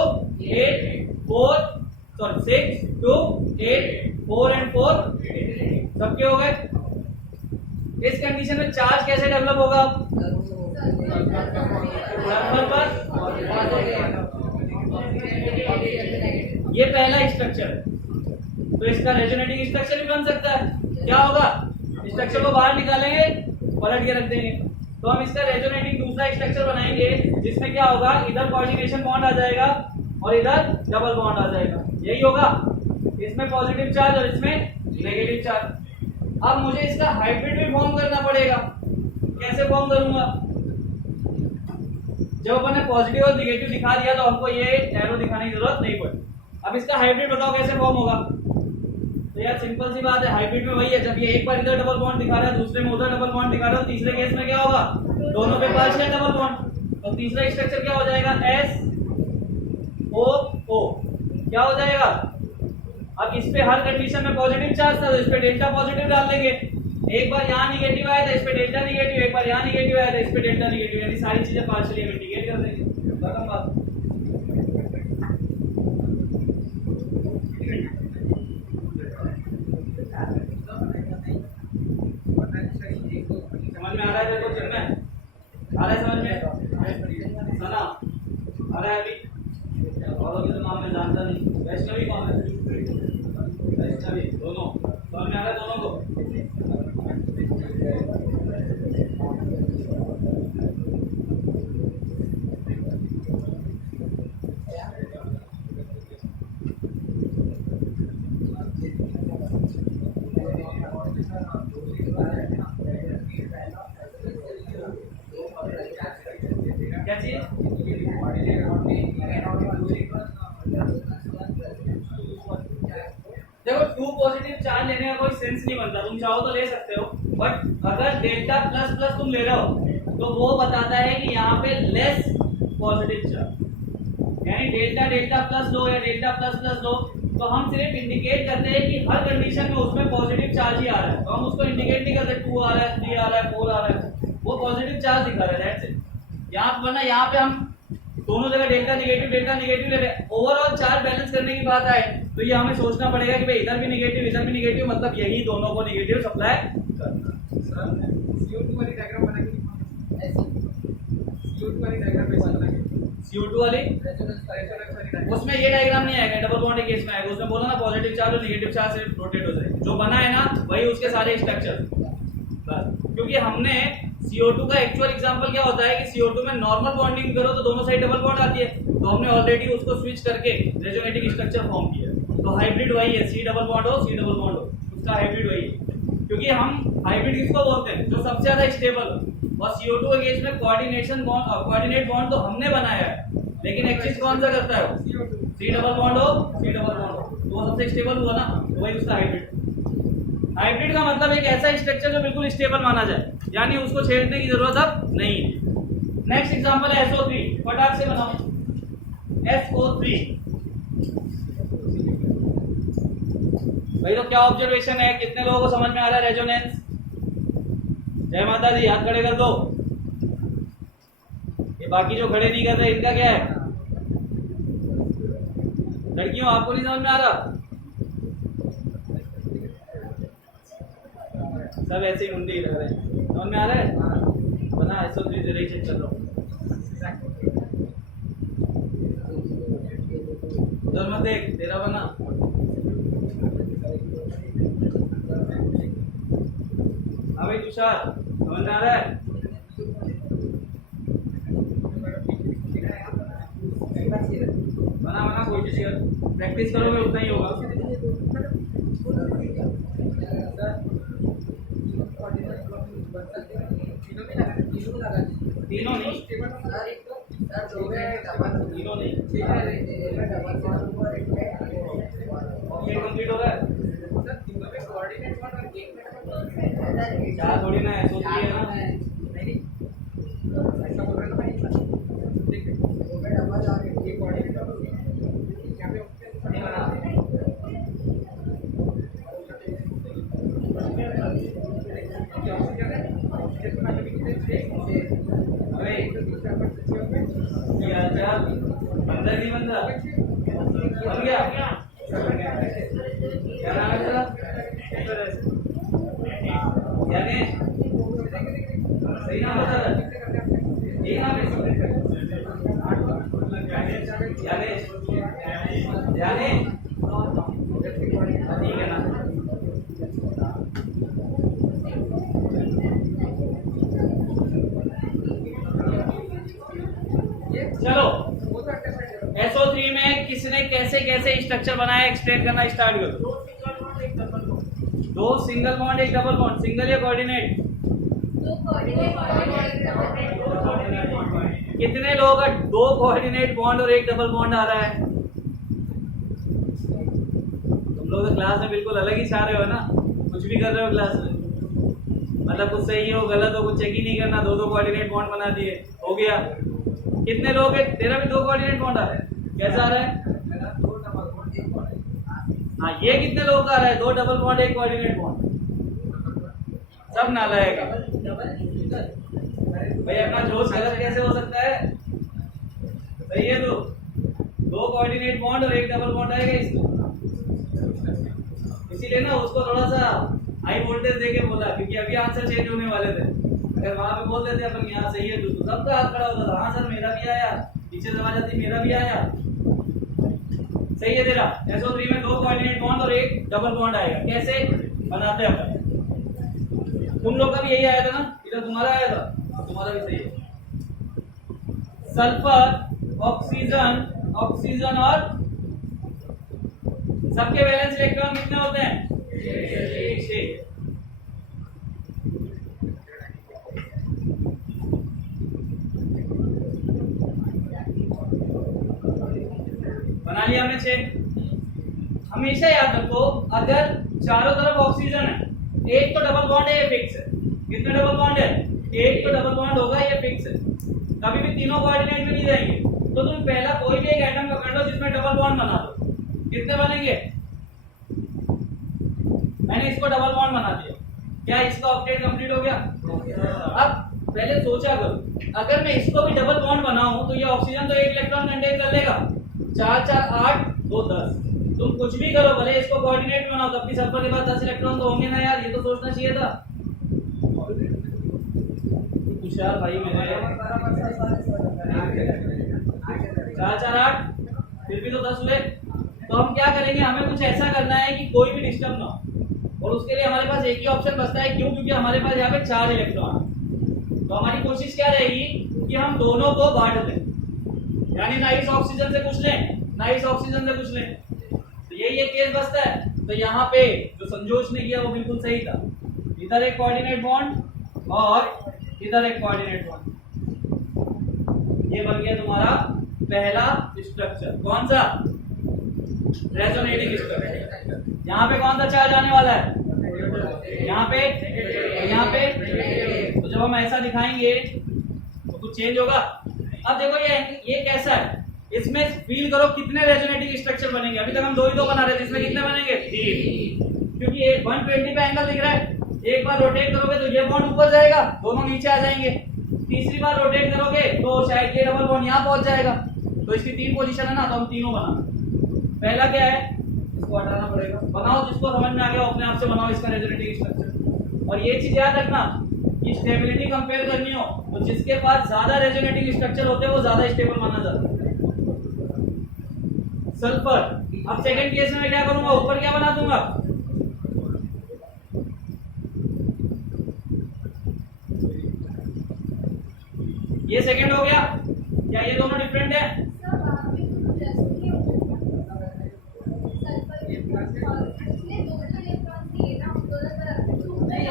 8 4 sorry 6 to 8 4 and 4 सबके हो गए। इस कंडीशन में चार्ज कैसे डेवलप होगा? सल्फर पर ये पहला स्ट्रक्चर है, तो इसका रेजोनेटिंग स्ट्रक्चर भी बन सकता है। क्या होगा? स्ट्रक्चर को बाहर निकालेंगे, पलट के रख देंगे, तो हम इसका रेजोनेटिंग दूसरा स्ट्रक्चर बनाएंगे जिसमें क्या होगा? इधर कोऑर्डिनेशन बॉन्ड आ जाएगा और इधर डबल बॉन्ड आ जाएगा। यही होगा। इसमें पॉजिटिव चार्ज और इसमें नेगेटिव चार्ज। अब मुझे इसका हाइब्रिड भी फॉर्म करना पड़ेगा। कैसे फॉर्म करूंगा? जब अपन ने पॉजिटिव और निगेटिव दिखा दिया तो हमको ये एरो दिखाने की जरूरत नहीं पड़ी। अब इसका हाइब्रिड बताओ कैसे फॉर्म होगा। तो यार सिंपल सी बात है, हाइब्रिड में वही है, जब ये एक बार इधर डबल बॉन्ड दिखा रहा है, दूसरे में उधर डबल बॉन्ड दिखा रहा है, तो तीसरे केस में क्या होगा, दोनों पे पार्शियल डबल बॉन्ड। तो तीसरा स्ट्रक्चर क्या हो जाएगा, SO क्या हो जाएगा। अब इस पे हर कंडीशन में पॉजिटिव चार्ज था तो इस पे डेल्टा पॉजिटिव डाल देंगे। एक बार यहाँ निगेटिव आया था इस पे डेल्टा निगेटिव, एक बार यहाँ निगेटिव आया था इस पे डेल्टा निगेटिव, यानी सारी चीजें पार्शियली इंडिकेट कर देंगे। खत्म बात। समझ में आ रहा है, देखो चिन्ह आ रहा है, समझ में सुना आ रहा है। अभी और तो नाम मैं जानता नहीं, वैष्णवी कौन है, वैष्णवी दोनों समझ में आ रहा है दोनों को। क्या चीज, देखो टू पॉजिटिव चार्ज लेने का कोई सेंस नहीं बनता, तुम चाहो तो ले सकते हो, बट अगर डेल्टा प्लस प्लस तुम ले रहे हो तो वो बताता है कि यहाँ पे लेस पॉजिटिव चार्ज, यानी डेल्टा डेल्टा प्लस लो या डेल्टा प्लस प्लस लो तो हम सिर्फ इंडिकेट करते हैं कि हर कंडीशन में उसमें पॉजिटिव चार्ज ही आ रहा है, तो हम उसको इंडिकेट नहीं करते 2 आ रहा है 3 आ रहा है 4 आ रहा है, वो पॉजिटिव चार्ज दिखा रहा है। That's it. यहाँ वरना यहाँ पे हम दोनों जगह डेल्टा निगेटिव ले रहे हैं। ओवरऑल चार्ज बैलेंस करने की बात आए तो ये हमें सोचना पड़ेगा कि भाई इधर भी निगेटिव मतलब यही दोनों को निगेटिव सप्लाई करना। CO2 वाली डायग्राम बना के CO2 वाली डायग्राम ऐसा बना के CO2 वाली उसमें ये डायग्राम नहीं आएगा, डबल बॉन्ड के केस में आएगा। उसमें बोला ना पॉजिटिव चार्ज और नेगेटिव चार्ज से रोटेट हो जाएगा, जो बना है ना वही उसके सारे स्ट्रक्चर। क्योंकि हमने CO2 का एक्चुअल एग्जांपल क्या होता है कि CO2 में नॉर्मल बॉन्डिंग करो तो दोनों साइड डबल बॉन्ड आती है, तो हमने ऑलरेडी उसको स्विच करके रेजोनेटिंग स्ट्रक्चर फॉर्म किया। तो हाइब्रिड वही है, C डबल बॉन्ड हो C डबल बॉन्ड हो, उसका हाइब्रिड वही है। क्योंकि हम हाइब्रिड किसको बोलते हैं, जो सबसे ज्यादा स्टेबल हो। और CO2 के केस में कोऑर्डिनेट बॉन्ड तो हमने बनाया है, लेकिन एक्सिस कौन सा करता है, C डबल बॉन्ड हो C डबल बॉन्ड हो, तो वो सबसे स्टेबल हुआ ना, तो वही उसका हाइब्रिड। हाइब्रिड का मतलब एक ऐसा स्ट्रक्चर जो बिल्कुल स्टेबल माना जाए, यानी उसको छेड़ने की जरूरत अब नहीं है। नेक्स्ट एग्जांपल है SO3, फटाक से बनाओ SO3। भाई तो क्या ऑब्जर्वेशन है, कितने लोगों को समझ में आ रहा है रेजोनेंस। जय माता दी, हाथ खड़े कर दो। ये बाकी जो खड़े नहीं कर रहे इनका क्या है, लड़कियों आपको नहीं समझ में आ रहा, सब ऐसे ही मुंडी लग रहे हैं। समझ में आ रहा है, बना SO3 से चेक कर लो, उधर मत देख, तेरा बना। हाँ भाई तुषार, समझ में आ रहा है। बना कोशिश कर, प्रैक्टिस करोगे उतना ही होगा। तीनों नहीं, कंप्लीट हो रहा है, चार थोड़ी ना है, SO3 है ना। अंदर नहीं बन रहा, बन गया क्या नाम है तेरा, ज्ञानेश, सही नाम बता रहा, यही नाम है ज्ञानेश, ज्ञानेश ठीक है ना। चलो SO3 में किसने कैसे कैसे स्ट्रक्चर बनाया, एक्सप्लेन करना स्टार्ट करो। 2 single bond 1 double bond, single या कोऑर्डिनेट, कितने लोगों का 2 कोऑर्डिनेट बॉन्ड और 1 डबल बॉन्ड आ रहा है? तुम लोग तो क्लास में बिल्कुल अलग ही छा रहे हो ना, कुछ भी कर रहे हो क्लास में, मतलब कुछ सही हो गलत हो कुछ चेक ही नहीं करना, 2 कोऑर्डिनेट बॉन्ड बना दिए, हो गया। कितने लोग हैं? तेरा भी 2 कोऑर्डिनेट बॉन्ड आ रहा है, कैसा आ रहा है? मेरा 2 डबल बॉन्ड 1 बॉन्ड। हाँ, ये कितने लोग का आ रहा है? 2 डबल बॉन्ड 1 कोऑर्डिनेट बॉन्ड। सब नालायक है भाई, अपना जोश गलत कैसे हो सकता है? सही है तो 2 कोऑर्डिनेट बॉन्ड और 1 डबल बॉन्ड आएगा इसको, इसीलिए ना उसको थोड़ा सा हाई वोल्टेज देके बोला, क्योंकि अभी आंसर चेंज होने वाले थे। अगर वहां पे बोल देते अपन यहाँ सही है तो सबका हाथ खड़ा होता था, हाँ सर मेरा भी आया, पीछे से आवाज आती मेरा भी आया। सही है तेरा। SO3 में 2 कोऑर्डिनेट बॉन्ड और 1 डबल बॉन्ड आएगा, कैसे बनाते हैं अपन? तुम लोग का भी यही आया था ना, इधर तुम्हारा आया था, तुम्हारा भी सही है। सल्फर, ऑक्सीजन, ऑक्सीजन और सबके वैलेंस इलेक्ट्रॉन कितने होते हैं? 6। बना लिया हमने 6। हमेशा याद रखो, अगर चारों तरफ ऑक्सीजन है, एक तो डबल बॉन्ड है, ये फिक्स है। कितने डबल बॉन्ड है? एक तो डबल बॉन्ड होगा, ये फिक्स है, कभी भी तीनों कोऑर्डिनेट में नहीं जाएंगे। तो तुम पहला कोई भी एक एटम पकड़ लो जिसमें डबल बॉन्ड बना दो, कितने बनेंगे? मैंने इसको डबल बॉन्ड बना दिया, क्या इसका ऑक्टेट कंप्लीट हो गया? अब पहले सोचा करो, अगर मैं इसको भी डबल बॉन्ड बनाऊं तो ये ऑक्सीजन तो 1 इलेक्ट्रॉन कंटेन कर लेगा, 4 4 8 2 10। तुम कुछ भी करो, भले इसको कोऑर्डिनेट बनाओ, तब भी सल्फर के बाद 10 इलेक्ट्रॉन तो होंगे ना यार, ये तो सोचना चाहिए था। होशियार भाई मेरे, 4 4 8 फिर भी तो 10 हुए। तो हम क्या करेंगे, हमें कुछ ऐसा करना है कि कोई भी डिस्टर्ब ना हो, और उसके लिए हमारे पास एक ही ऑप्शन बचता है। क्यों? क्योंकि हमारे पास यहाँ पे 4 इलेक्ट्रॉन। तो हमारी कोशिश क्या रहेगी कि हम दोनों को बांट दें, यानी ना इस ऑक्सीजन से कुछ लें ना इस ऑक्सीजन से कुछ लें। तो यही एक केस बचता है। तो यहाँ पे जो संजोश ने किया वो बिल्कुल सही था, इधर एक कोऑर्डिनेट बॉन्ड और इधर एक कोऑर्डिनेट बॉन्ड, ये बन गया तुम्हारा पहला स्ट्रक्चर। कौन सा? Resonating structure. यहाँ पे कौन सा चार्ज आने वाला है? यहाँ पे, यहाँ पे। तो जब हम ऐसा दिखाएंगे तो कुछ चेंज होगा। अब देखो ये कैसा है, इसमें फील करो कितने रेजोनेटिंग स्ट्रक्चर बनेंगे। अभी तक हम 2 ही 2 बना रहे थे, इसमें कितने बनेंगे? 3, क्योंकि एक 120 पे एंगल दिख रहा है। एक बार रोटेट करोगे तो ये बॉन्ड ऊपर जाएगा, दोनों नीचे आ जाएंगे। तीसरी बार रोटेट करोगे तो शायद ये डबल बॉन्ड यहाँ पहुंच जाएगा। तो इसकी 3 पोजीशन है ना, तो हम तीनों बनाना। पहला क्या है, इसको हटाना पड़ेगा। बनाओ, जिसको समझ में आ गया अपने आप से बनाओ इसका रेजोनेटिंग स्ट्रक्चर। और ये चीज याद रखना कि स्टेबिलिटी कंपेयर करनी हो तो जिसके पास ज्यादा रेजोनेटिंग स्ट्रक्चर होते हैं वो ज्यादा स्टेबल माना जाता है। सल्फर। अब सेकंड केस में मैं क्या करूंगा, ऊपर क्या बना दूंगा? ये सेकंड हो गया। क्या ये दोनों डिफरेंट है?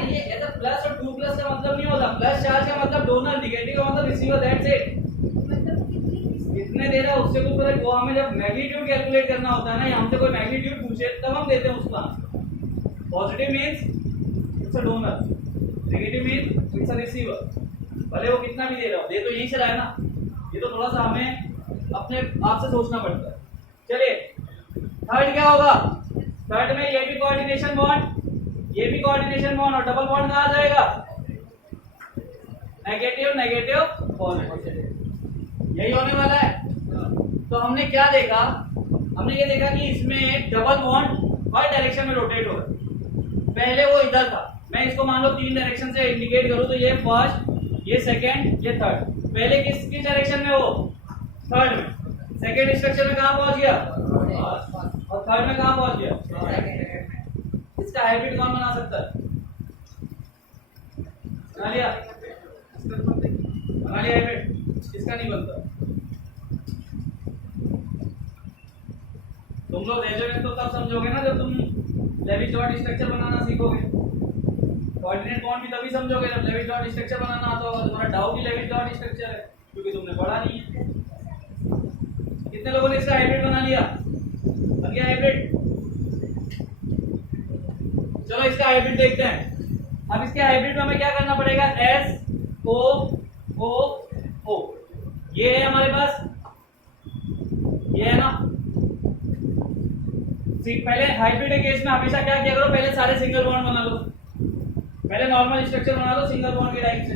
ये ऐसा प्लस और 2 प्लस का मतलब नहीं होता। प्लस चार्ज का मतलब डोनर, नेगेटिव का मतलब रिसीवर, दैट्स इट। कितने दे रहा है उससे कुछ पता। वो हमें जब मैग्नीट्यूड कैलकुलेट करना होता है ना, या हमसे कोई मैग्नीट्यूड पूछे तब हम देते हैं उसका। Positive means it's a donor, negative means it's a receiver. भले वो कितना भी दे रहा हो, दे तो यहीं से रहा है ना। ये तो थोड़ा सा हमें अपने आप से सोचना पड़ता है। चलिए थर्ड क्या होगा? थर्ड में ये भी कोऑर्डिनेशन बॉन्ड, ये भी कोऑर्डिनेशन बॉन्ड, और डबल बॉन्ड कहाँ जाएगा? नेगेटिव नेगेटिव पॉजिटिव, यही होने वाला है। तो हमने क्या देखा? हमने ये देखा कि इसमें डबल बॉन्ड हर डायरेक्शन में रोटेट हो रहा है। पहले वो इधर था, मैं इसको मान लो 3 डायरेक्शन से इंडिकेट करूं तो ये फर्स्ट, ये सेकंड, ये थर्ड। पहले किस डायरेक्शन में? वो थर्ड में। सेकंड स्ट्रक्चर में कहाँ पहुंच गया? और थर्ड में कहाँ पहुंच गया? इसका हाइब्रिड कौन बना सकता है? बना लिया हाइब्रिड। इसका नहीं बनता। तुम लोग रेजोनेंस तो तब समझोगे ना जब तुम लेविस डॉट स्ट्रक्चर बनाना सीखोगे। कोऑर्डिनेट बॉन्ड भी तभी समझोगे जब लेविस डॉट स्ट्रक्चर बनाना आता होगा। तुम्हारा डाउ भी लेविस डॉट स्ट्रक्चर है। क्योंकि तुमने पढ़ा नहीं है। कितने लोगों ने इसका हाइब्रिड बना लिया? बन गया हाइब्रिड। चलो इसका हाइब्रिड देखते हैं। अब इसके हाइब्रिड में हमें क्या करना पड़ेगा? एस ओ ओ ओ, ये है हमारे पास, ये है ना। पहले हाइब्रिड के केस में हमेशा क्या किया करो, पहले सारे सिंगल बॉन्ड बना लो, पहले नॉर्मल स्ट्रक्चर बना लो सिंगल बॉन्ड के टाइप से,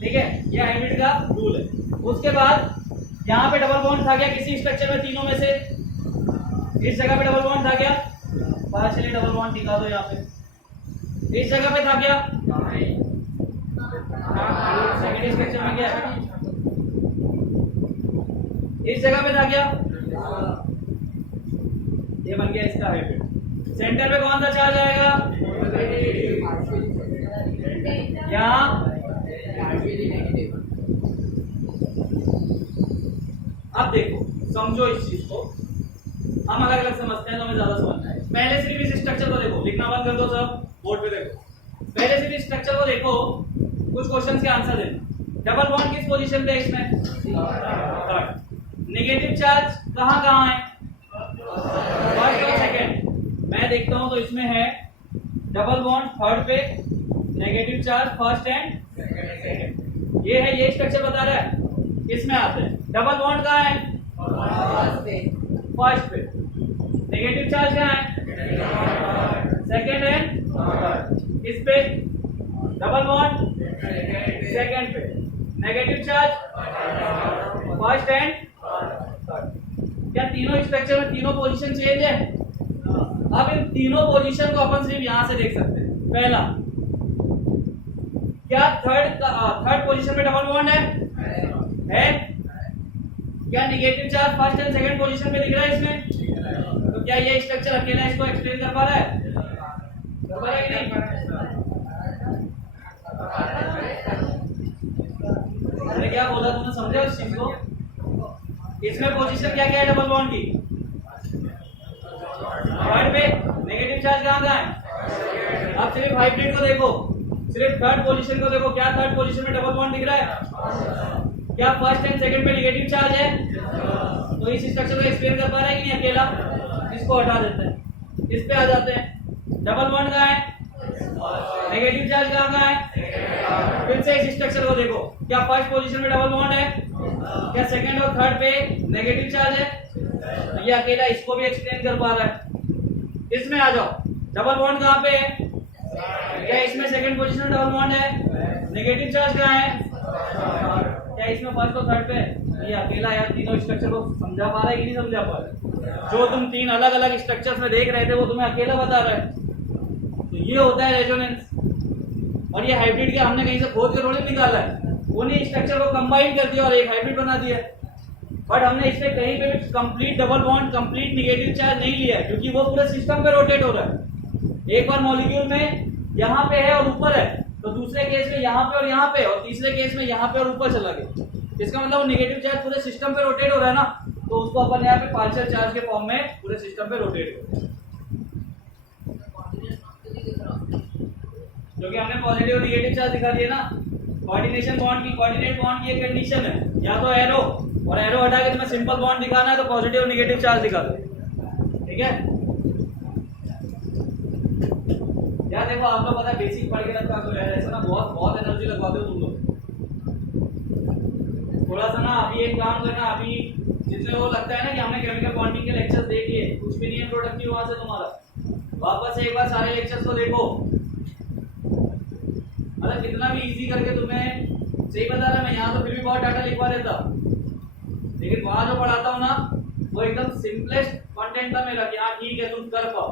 ठीक है। ये हाइब्रिड का रूल है। उसके बाद यहाँ पे डबल बॉन्ड था क्या किसी स्ट्रक्चर में तीनों में से? इस जगह पे डबल बॉन्ड था क्या? पार्शियली डबल बॉन्ड दिखा दो यहाँ पे। इस जगह पे था क्या? सेकेंड स्ट्रक्चर में क्या है? इस जगह पे था क्या? ये बन गया इसका हाइब्रिड। सेंटर पे कौन सा चार्ज आएगा? यहाँ अब देखो, समझो इस चीज को, हम अलग अलग समझते हैं तो हमें ज्यादा समझना है। पहले सिर्फ इस स्ट्रक्चर को देखो, लिखना बंद कर दो सब, बोर्ड पे देखो। पहले सिर्फ इस स्ट्रक्चर को देखो, कुछ क्वेश्चंस के आंसर देना। डबल बॉन्ड किस पोजीशन पे है इसमें? थर्ड। नेगेटिव चार्ज कहाँ कहाँ है? फर्स्ट और सेकंड। मैं देखता हूं तो इसमें है डबल बॉन्ड थर्ड पे, negative charge first and second. ये है, ये स्ट्रक्चर बता रहा है, इसमें आते हैं। डबल बॉन्ड कहाँ है? फर्स्ट पे। नेगेटिव चार्ज कहाँ है? Second and third. इस पे डबल बॉन्ड सेकंड पे, negative charge first and third. क्या तीनों स्ट्रक्चर में तीनों पोजीशन चेंज है? अब इन तीनों पोजीशन को अपन सिर्फ यहां से देख सकते हैं। पहला, क्या थर्ड पोजीशन में डबल बॉन्ड है? क्या negative charge first and second position पे दिख रहा है इसमें? तो क्या ये स्ट्रक्चर अकेला इसको एक्सप्लेन कर पा रहा है? कर पा रहा है कि नहीं? अरे क्या बोला तुमने, समझे उस चीज को? इसमें पोजीशन क्या क्या है डबल बॉन्ड की? थर्ड पे। नेगेटिव चार्ज कहाँ कहाँ है? अब सिर्फ हाइब्रिड को देखो, सिर्फ थर्ड पोजीशन को देखो, क्या थर्ड पोजीशन में डबल बॉन्ड दिख रहा है? क्या फर्स्ट एंड सेकंड पे नेगेटिव चार्ज है? तो इस स्ट्रक्चर को एक्सप्लेन कर पा रहा है कि नहीं अकेला? इसको हटा देते हैं, इस पे आ जाते हैं। डबल बॉन्ड कहाँ है? नेगेटिव चार्ज कहाँ कहाँ है? फिर से इस स्ट्रक्चर को देखो, क्या फर्स्ट पोजीशन में डबल बॉन्ड है? क्या सेकंड और थर्ड पे नेगेटिव चार्ज है? तो ये अकेला इसको भी एक्सप्लेन कर पा रहा है। इसमें आ जाओ, डबल बॉन्ड कहाँ पे है? क्या इसमें सेकंड पोजीशन में डबल बॉन्ड है? नेगेटिव चार्ज कहाँ है? क्या इसमें फर्स्ट और थर्ड पे? ये अकेला यार तीनों स्ट्रक्चर को समझा पा रहा है कि नहीं समझा पा रहा है? जो तुम तीन अलग अलग स्ट्रक्चर्स में देख रहे थे वो तुम्हें अकेला बता रहा है। तो ये होता है रेजोनेंस। और ये हाइब्रिड के हमने कहीं से खोद के थोड़ी निकाला है, उन्हीं स्ट्रक्चर को कंबाइन कर दिया और एक हाइब्रिड बना दिया। बट हमने इसमें कहीं पे भी complete double bond, complete negative charge नहीं लिया है, क्योंकि वो पूरे सिस्टम पे रोटेट हो रहा है। एक बार मॉलिक्यूल में यहाँ पे है और ऊपर है, तो दूसरे केस में यहाँ पे और यहाँ पे, और तीसरे केस में यहाँ पे और ऊपर चला गया। इसका मतलब नेगेटिव चार्ज पूरे सिस्टम पे रोटेट हो रहा है ना, तो उसको अपन यहाँ पे पार्शियल चार्ज के फॉर्म में पूरे सिस्टम पे रोटेट हो रहा है। क्योंकि हमने पॉजिटिव और नेगेटिव चार्ज दिखा दिया ना। कोऑर्डिनेशन बॉन्ड की, कोऑर्डिनेट बॉन्ड की एक कंडीशन है, या तो एरो, और एरो हटा के तुम्हें सिंपल बॉन्ड दिखाना है तो पॉजिटिव और नेगेटिव चार्ज दिखा दो, ठीक है। यार देखो, आप लोग पता है बेसिक पढ़ के रखा तो ऐसा ना बहुत एनर्जी लगवाते हो तुम लोग। थोड़ा सा ना अभी एक काम करना, अभी जितने को लगता है ना कि हमने केमिकल बॉन्डिंग के लेक्चर्स देख लिए, कुछ भी नहीं है प्रोडक्टिव वहां से तुम्हारा, वापस एक बार सारे लेक्चर्स को देखो। मतलब कितना भी इजी करके तुम्हें सही बता रहा मैं, यहाँ तो फिर भी बहुत डाटा लिखवा देता, लेकिन वहां जो पढ़ाता हूँ ना वो एकदम सिंपलेस्ट कंटेंट था मेरा कि हाँ ठीक है तुम कर पाओ।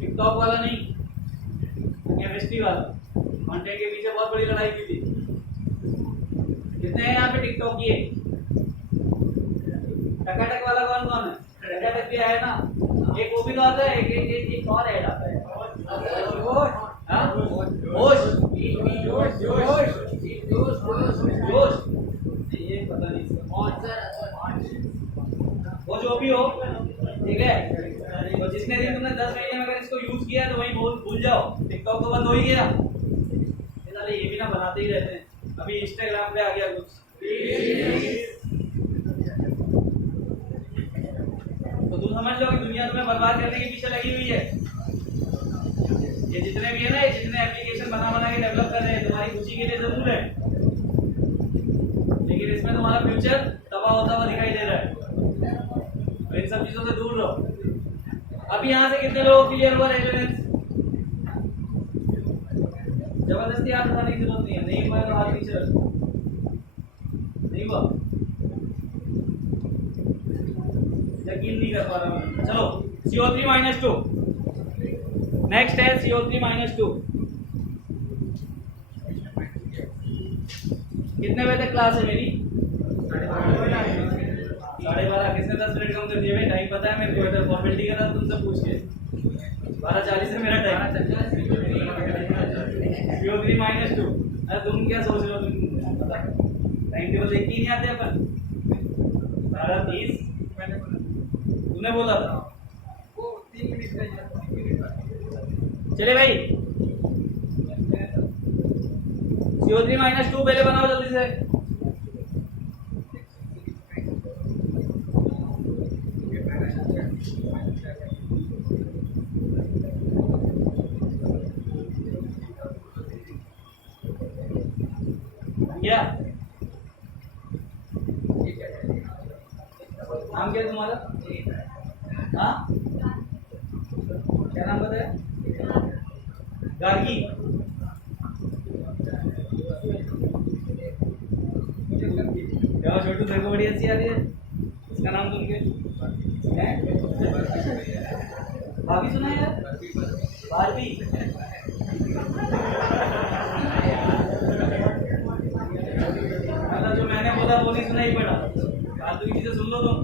टिकटॉक वाला नहीं, केमिस्ट्री वाला कंटेंट के पीछे बहुत बड़ी लड़ाई की थी। कितने हैं यहाँ पे टिकटॉक किए? टकाटक वाला कौन कौन है? टकाटक भी है ना, एक वो भी तो आता है, एक और ऐड आता है, जोश, ये पता नहीं वो जो भी हो, ठीक है। तो जिसने दिन तुमने 10 महीने में अगर इसको यूज किया तो वही भूल जाओ, टिकटॉक तो बंद हो ही गया। ये भी ना बनाते ही रहते हैं, अभी इंस्टाग्राम पे आ गया कुछ। तो तुम समझ लो कि दुनिया तुम्हें बर्बाद करने के पीछे लगी हुई है। ये जितने भी है ना, ये जितने एप्लीकेशन बना बना के डेवलप कर रहे हैं, तुम्हारी खुशी के लिए जरूर है, लेकिन इसमें तुम्हारा फ्यूचर तबाह होता हुआ दिखाई दे रहा है। तो इन सब चीजों से दूर रहो। अभी यहाँ से कितने लोग क्लियर हुआ रेजोनेंस? जबरदस्ती हाथ उठाने की जरूरत नहीं है, नहीं हुआ तो हाथ नीचे रखो। नहीं हुआ, यकीन नहीं कर पा रहा मैं। चलो CO3-2, नेक्स्ट है CO3-2। कितने बजे तक क्लास है मेरी? 12:30। किसने 10 मिनट कम कर दिए भाई? टाइम पता है मेरे को, इधर फॉर्मेलिटी कर रहा तुमसे पूछ के। 12:40 है मेरा टाइम। CO3-2। अरे तुम क्या सोच रहे हो? तुम टाइम टेबल देख के ही नहीं आते अपन। 12:30 तूने बोला था वो 3 मिनट का है, 3 मिनट का। चले भाई, CO3-2 पहले बनाओ जल्दी से। क्या नाम क्या है तुम्हारा? हाँ, क्या नाम बताया? गार्गी। क्या छोटू, तेरे को बड़ी अच्छी आ रही है इसका नाम सुन के? भाभी सुना है यार? बारबी। मतलब जो मैंने बोला वो नहीं सुनाई पड़ा, फालतू की चीजें सुन लो तुम।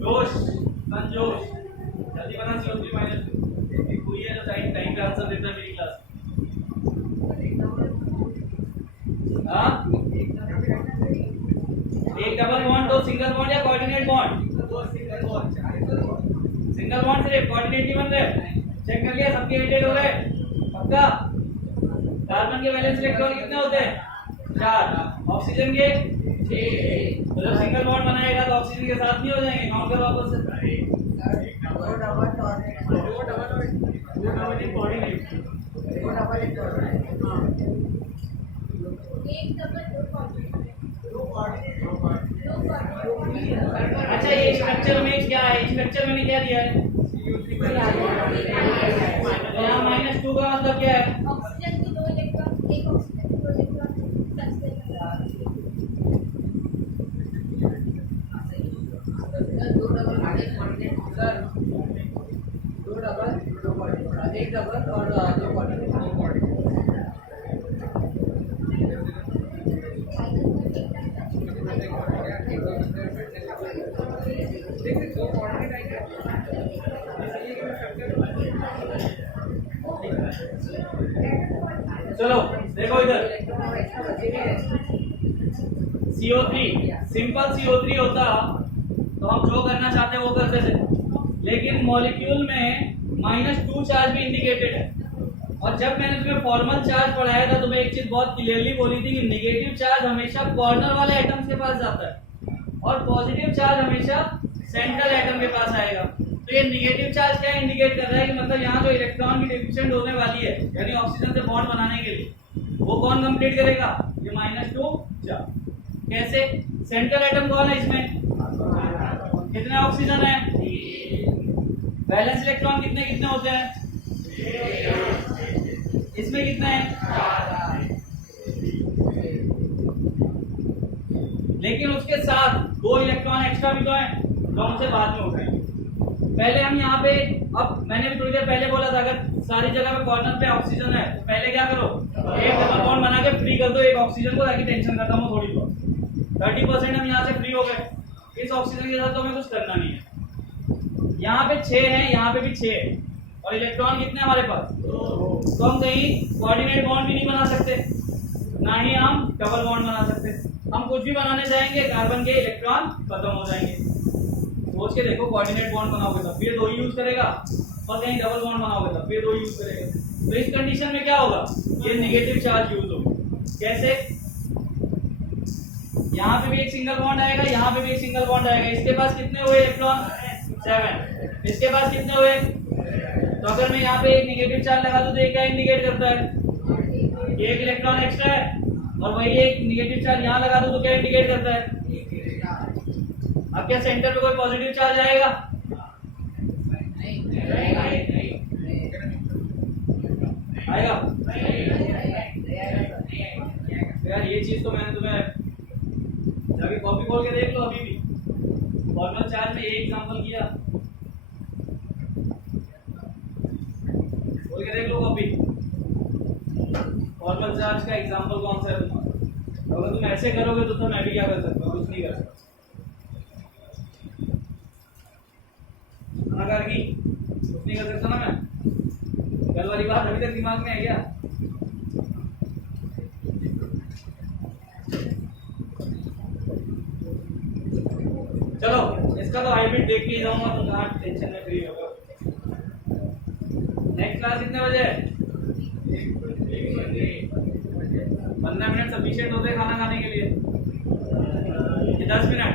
जोश, संजोश, जल्दी बना CO3-2। हुई है जो टाइम का आंसर देता है मेरी क्लास। हाँ, एक डबल बॉन्ड, दो सिंगल बॉन्ड या कोऑर्डिनेट बॉन्ड? सिंगल बॉन्ड सिर्फ, कोऑर्डिनेट नहीं बन रहे। चेक कर लिया, सबके एडेड हो रहे पक्का? कार्बन के वैलेंस इलेक्ट्रॉन कितने होते हैं? 4। ऑक्सीजन के 6। तो जब सिंगल बॉन्ड बनाएगा तो ऑक्सीजन के साथ नहीं हो जाएंगे? काउंट करो वापस से। अच्छा, ये स्ट्रक्चर में क्या है? स्ट्रक्चर मैंने क्या दिया है? यहाँ -2 का मतलब क्या है? ऑक्सीजन की 2 इलेक्ट्रॉन, एक ऑक्सीजन की 2 इलेक्ट्रॉन प्लस एक डबल और 2 कोऑर्डिनेट। चलो देखो इधर, CO3 सिंपल CO3 होता तो हम जो करना चाहते हैं वो करते थे, लेकिन मॉलिक्यूल में -2 चार्ज भी इंडिकेटेड है। और जब मैंने तुम्हें फॉर्मल चार्ज पढ़ाया था तो मैं एक चीज बहुत क्लियरली बोली थी कि नेगेटिव चार्ज हमेशा कॉर्नर वाले एटम्स के पास जाता है और पॉजिटिव चार्ज हमेशा सेंट्रल एटम के पास आएगा। तो ये नेगेटिव चार्ज क्या इंडिकेट कर रहा है कि मतलब यहाँ जो इलेक्ट्रॉन की डिफिशिएंट होने वाली है, यानी ऑक्सीजन से बॉन्ड बनाने के लिए, वो कौन कंप्लीट करेगा? ये -2 चार्ज। कैसे? सेंट्रल एटम कौन है इसमें? कितने ऑक्सीजन है? बैलेंस इलेक्ट्रॉन कितने कितने होते हैं? इसमें कितने हैं? लेकिन उसके साथ 2 इलेक्ट्रॉन एक्स्ट्रा भी तो हैं, तो उनसे बाद में उठाएंगे। पहले हम यहाँ पे, अब मैंने भी थोड़ी देर पहले बोला था अगर सारी जगह पे कॉर्नर पे ऑक्सीजन है तो पहले क्या करो, एक डबल बॉन्ड बना के फ्री कर दो एक ऑक्सीजन को, ताकि टेंशन खत्म हो थोड़ी बहुत। 30% हम यहाँ से फ्री हो गए। इस ऑक्सीजन के साथ तो हमें कुछ करना नहीं है। यहाँ पे 6 है, यहाँ पे भी 6 है, और इलेक्ट्रॉन कितने हमारे पास? तो हम कहीं कोऑर्डिनेट बॉन्ड भी नहीं बना सकते, ना ही हम डबल बॉन्ड बना सकते। हम कुछ भी बनाने जाएंगे कार्बन के इलेक्ट्रॉन खत्म हो जाएंगे। सोच के देखो, कोऑर्डिनेट बॉन्ड बनाओगे तब ये 2 यूज करेगा, और कहीं डबल बॉन्ड बनाओगे तब ये 2 यूज करेगा। तो इस कंडीशन में क्या होगा, ये नेगेटिव चार्ज यूज होगा। कैसे, यहाँ पे भी एक सिंगल बॉन्ड आएगा, यहाँ पे भी एक सिंगल बॉन्ड आएगा। इसके पास कितने हुए इलेक्ट्रॉन, 7। इसके पास कितने हुए, तो अगर मैं यहाँ पे एक नेगेटिव चार्ज लगा दूं तो ये क्या इंडिकेट करता है, एक इलेक्ट्रॉन एक्स्ट्रा है। और वही एक नेगेटिव चार्ज यहाँ लगा दूं तो क्या इंडिकेट करता है। अब क्या सेंटर पे कोई पॉजिटिव चार्ज आएगा, आएगा? यार ये चीज तो मैंने तुम्हें अभी कॉपी खोल के देख लो, अभी भी फॉर्मल चार्ज में एक एग्जांपल किया, खोल के देख लो कॉपी। फॉर्मल चार्ज का एग्जांपल कौन सा है तुम्हारा? अगर तुम ऐसे करोगे तो मैं भी क्या कर सकता हूँ, कुछ नहीं कर सकता। कर की कुछ नहीं कर सकता ना मैं। कल वाली बात अभी तक दिमाग में है क्या? चलो इसका तो हाइब्रिड देख के ही जाऊंगा, तो कहाँ टेंशन में फ्री होगा। नेक्स्ट क्लास कितने बजे है? 15 मिनट सफिशिएंट होते खाना खाने के लिए कि 10 मिनट?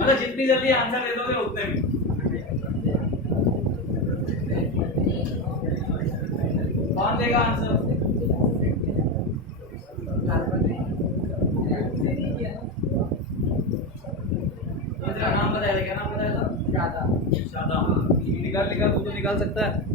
मतलब जितनी जल्दी आंसर दे दोगे उतने भी। कौन देगा आंसर? नाम बताया, क्या नाम बताया था? शादा। निकाल निकाल, तू तो निकाल सकता है।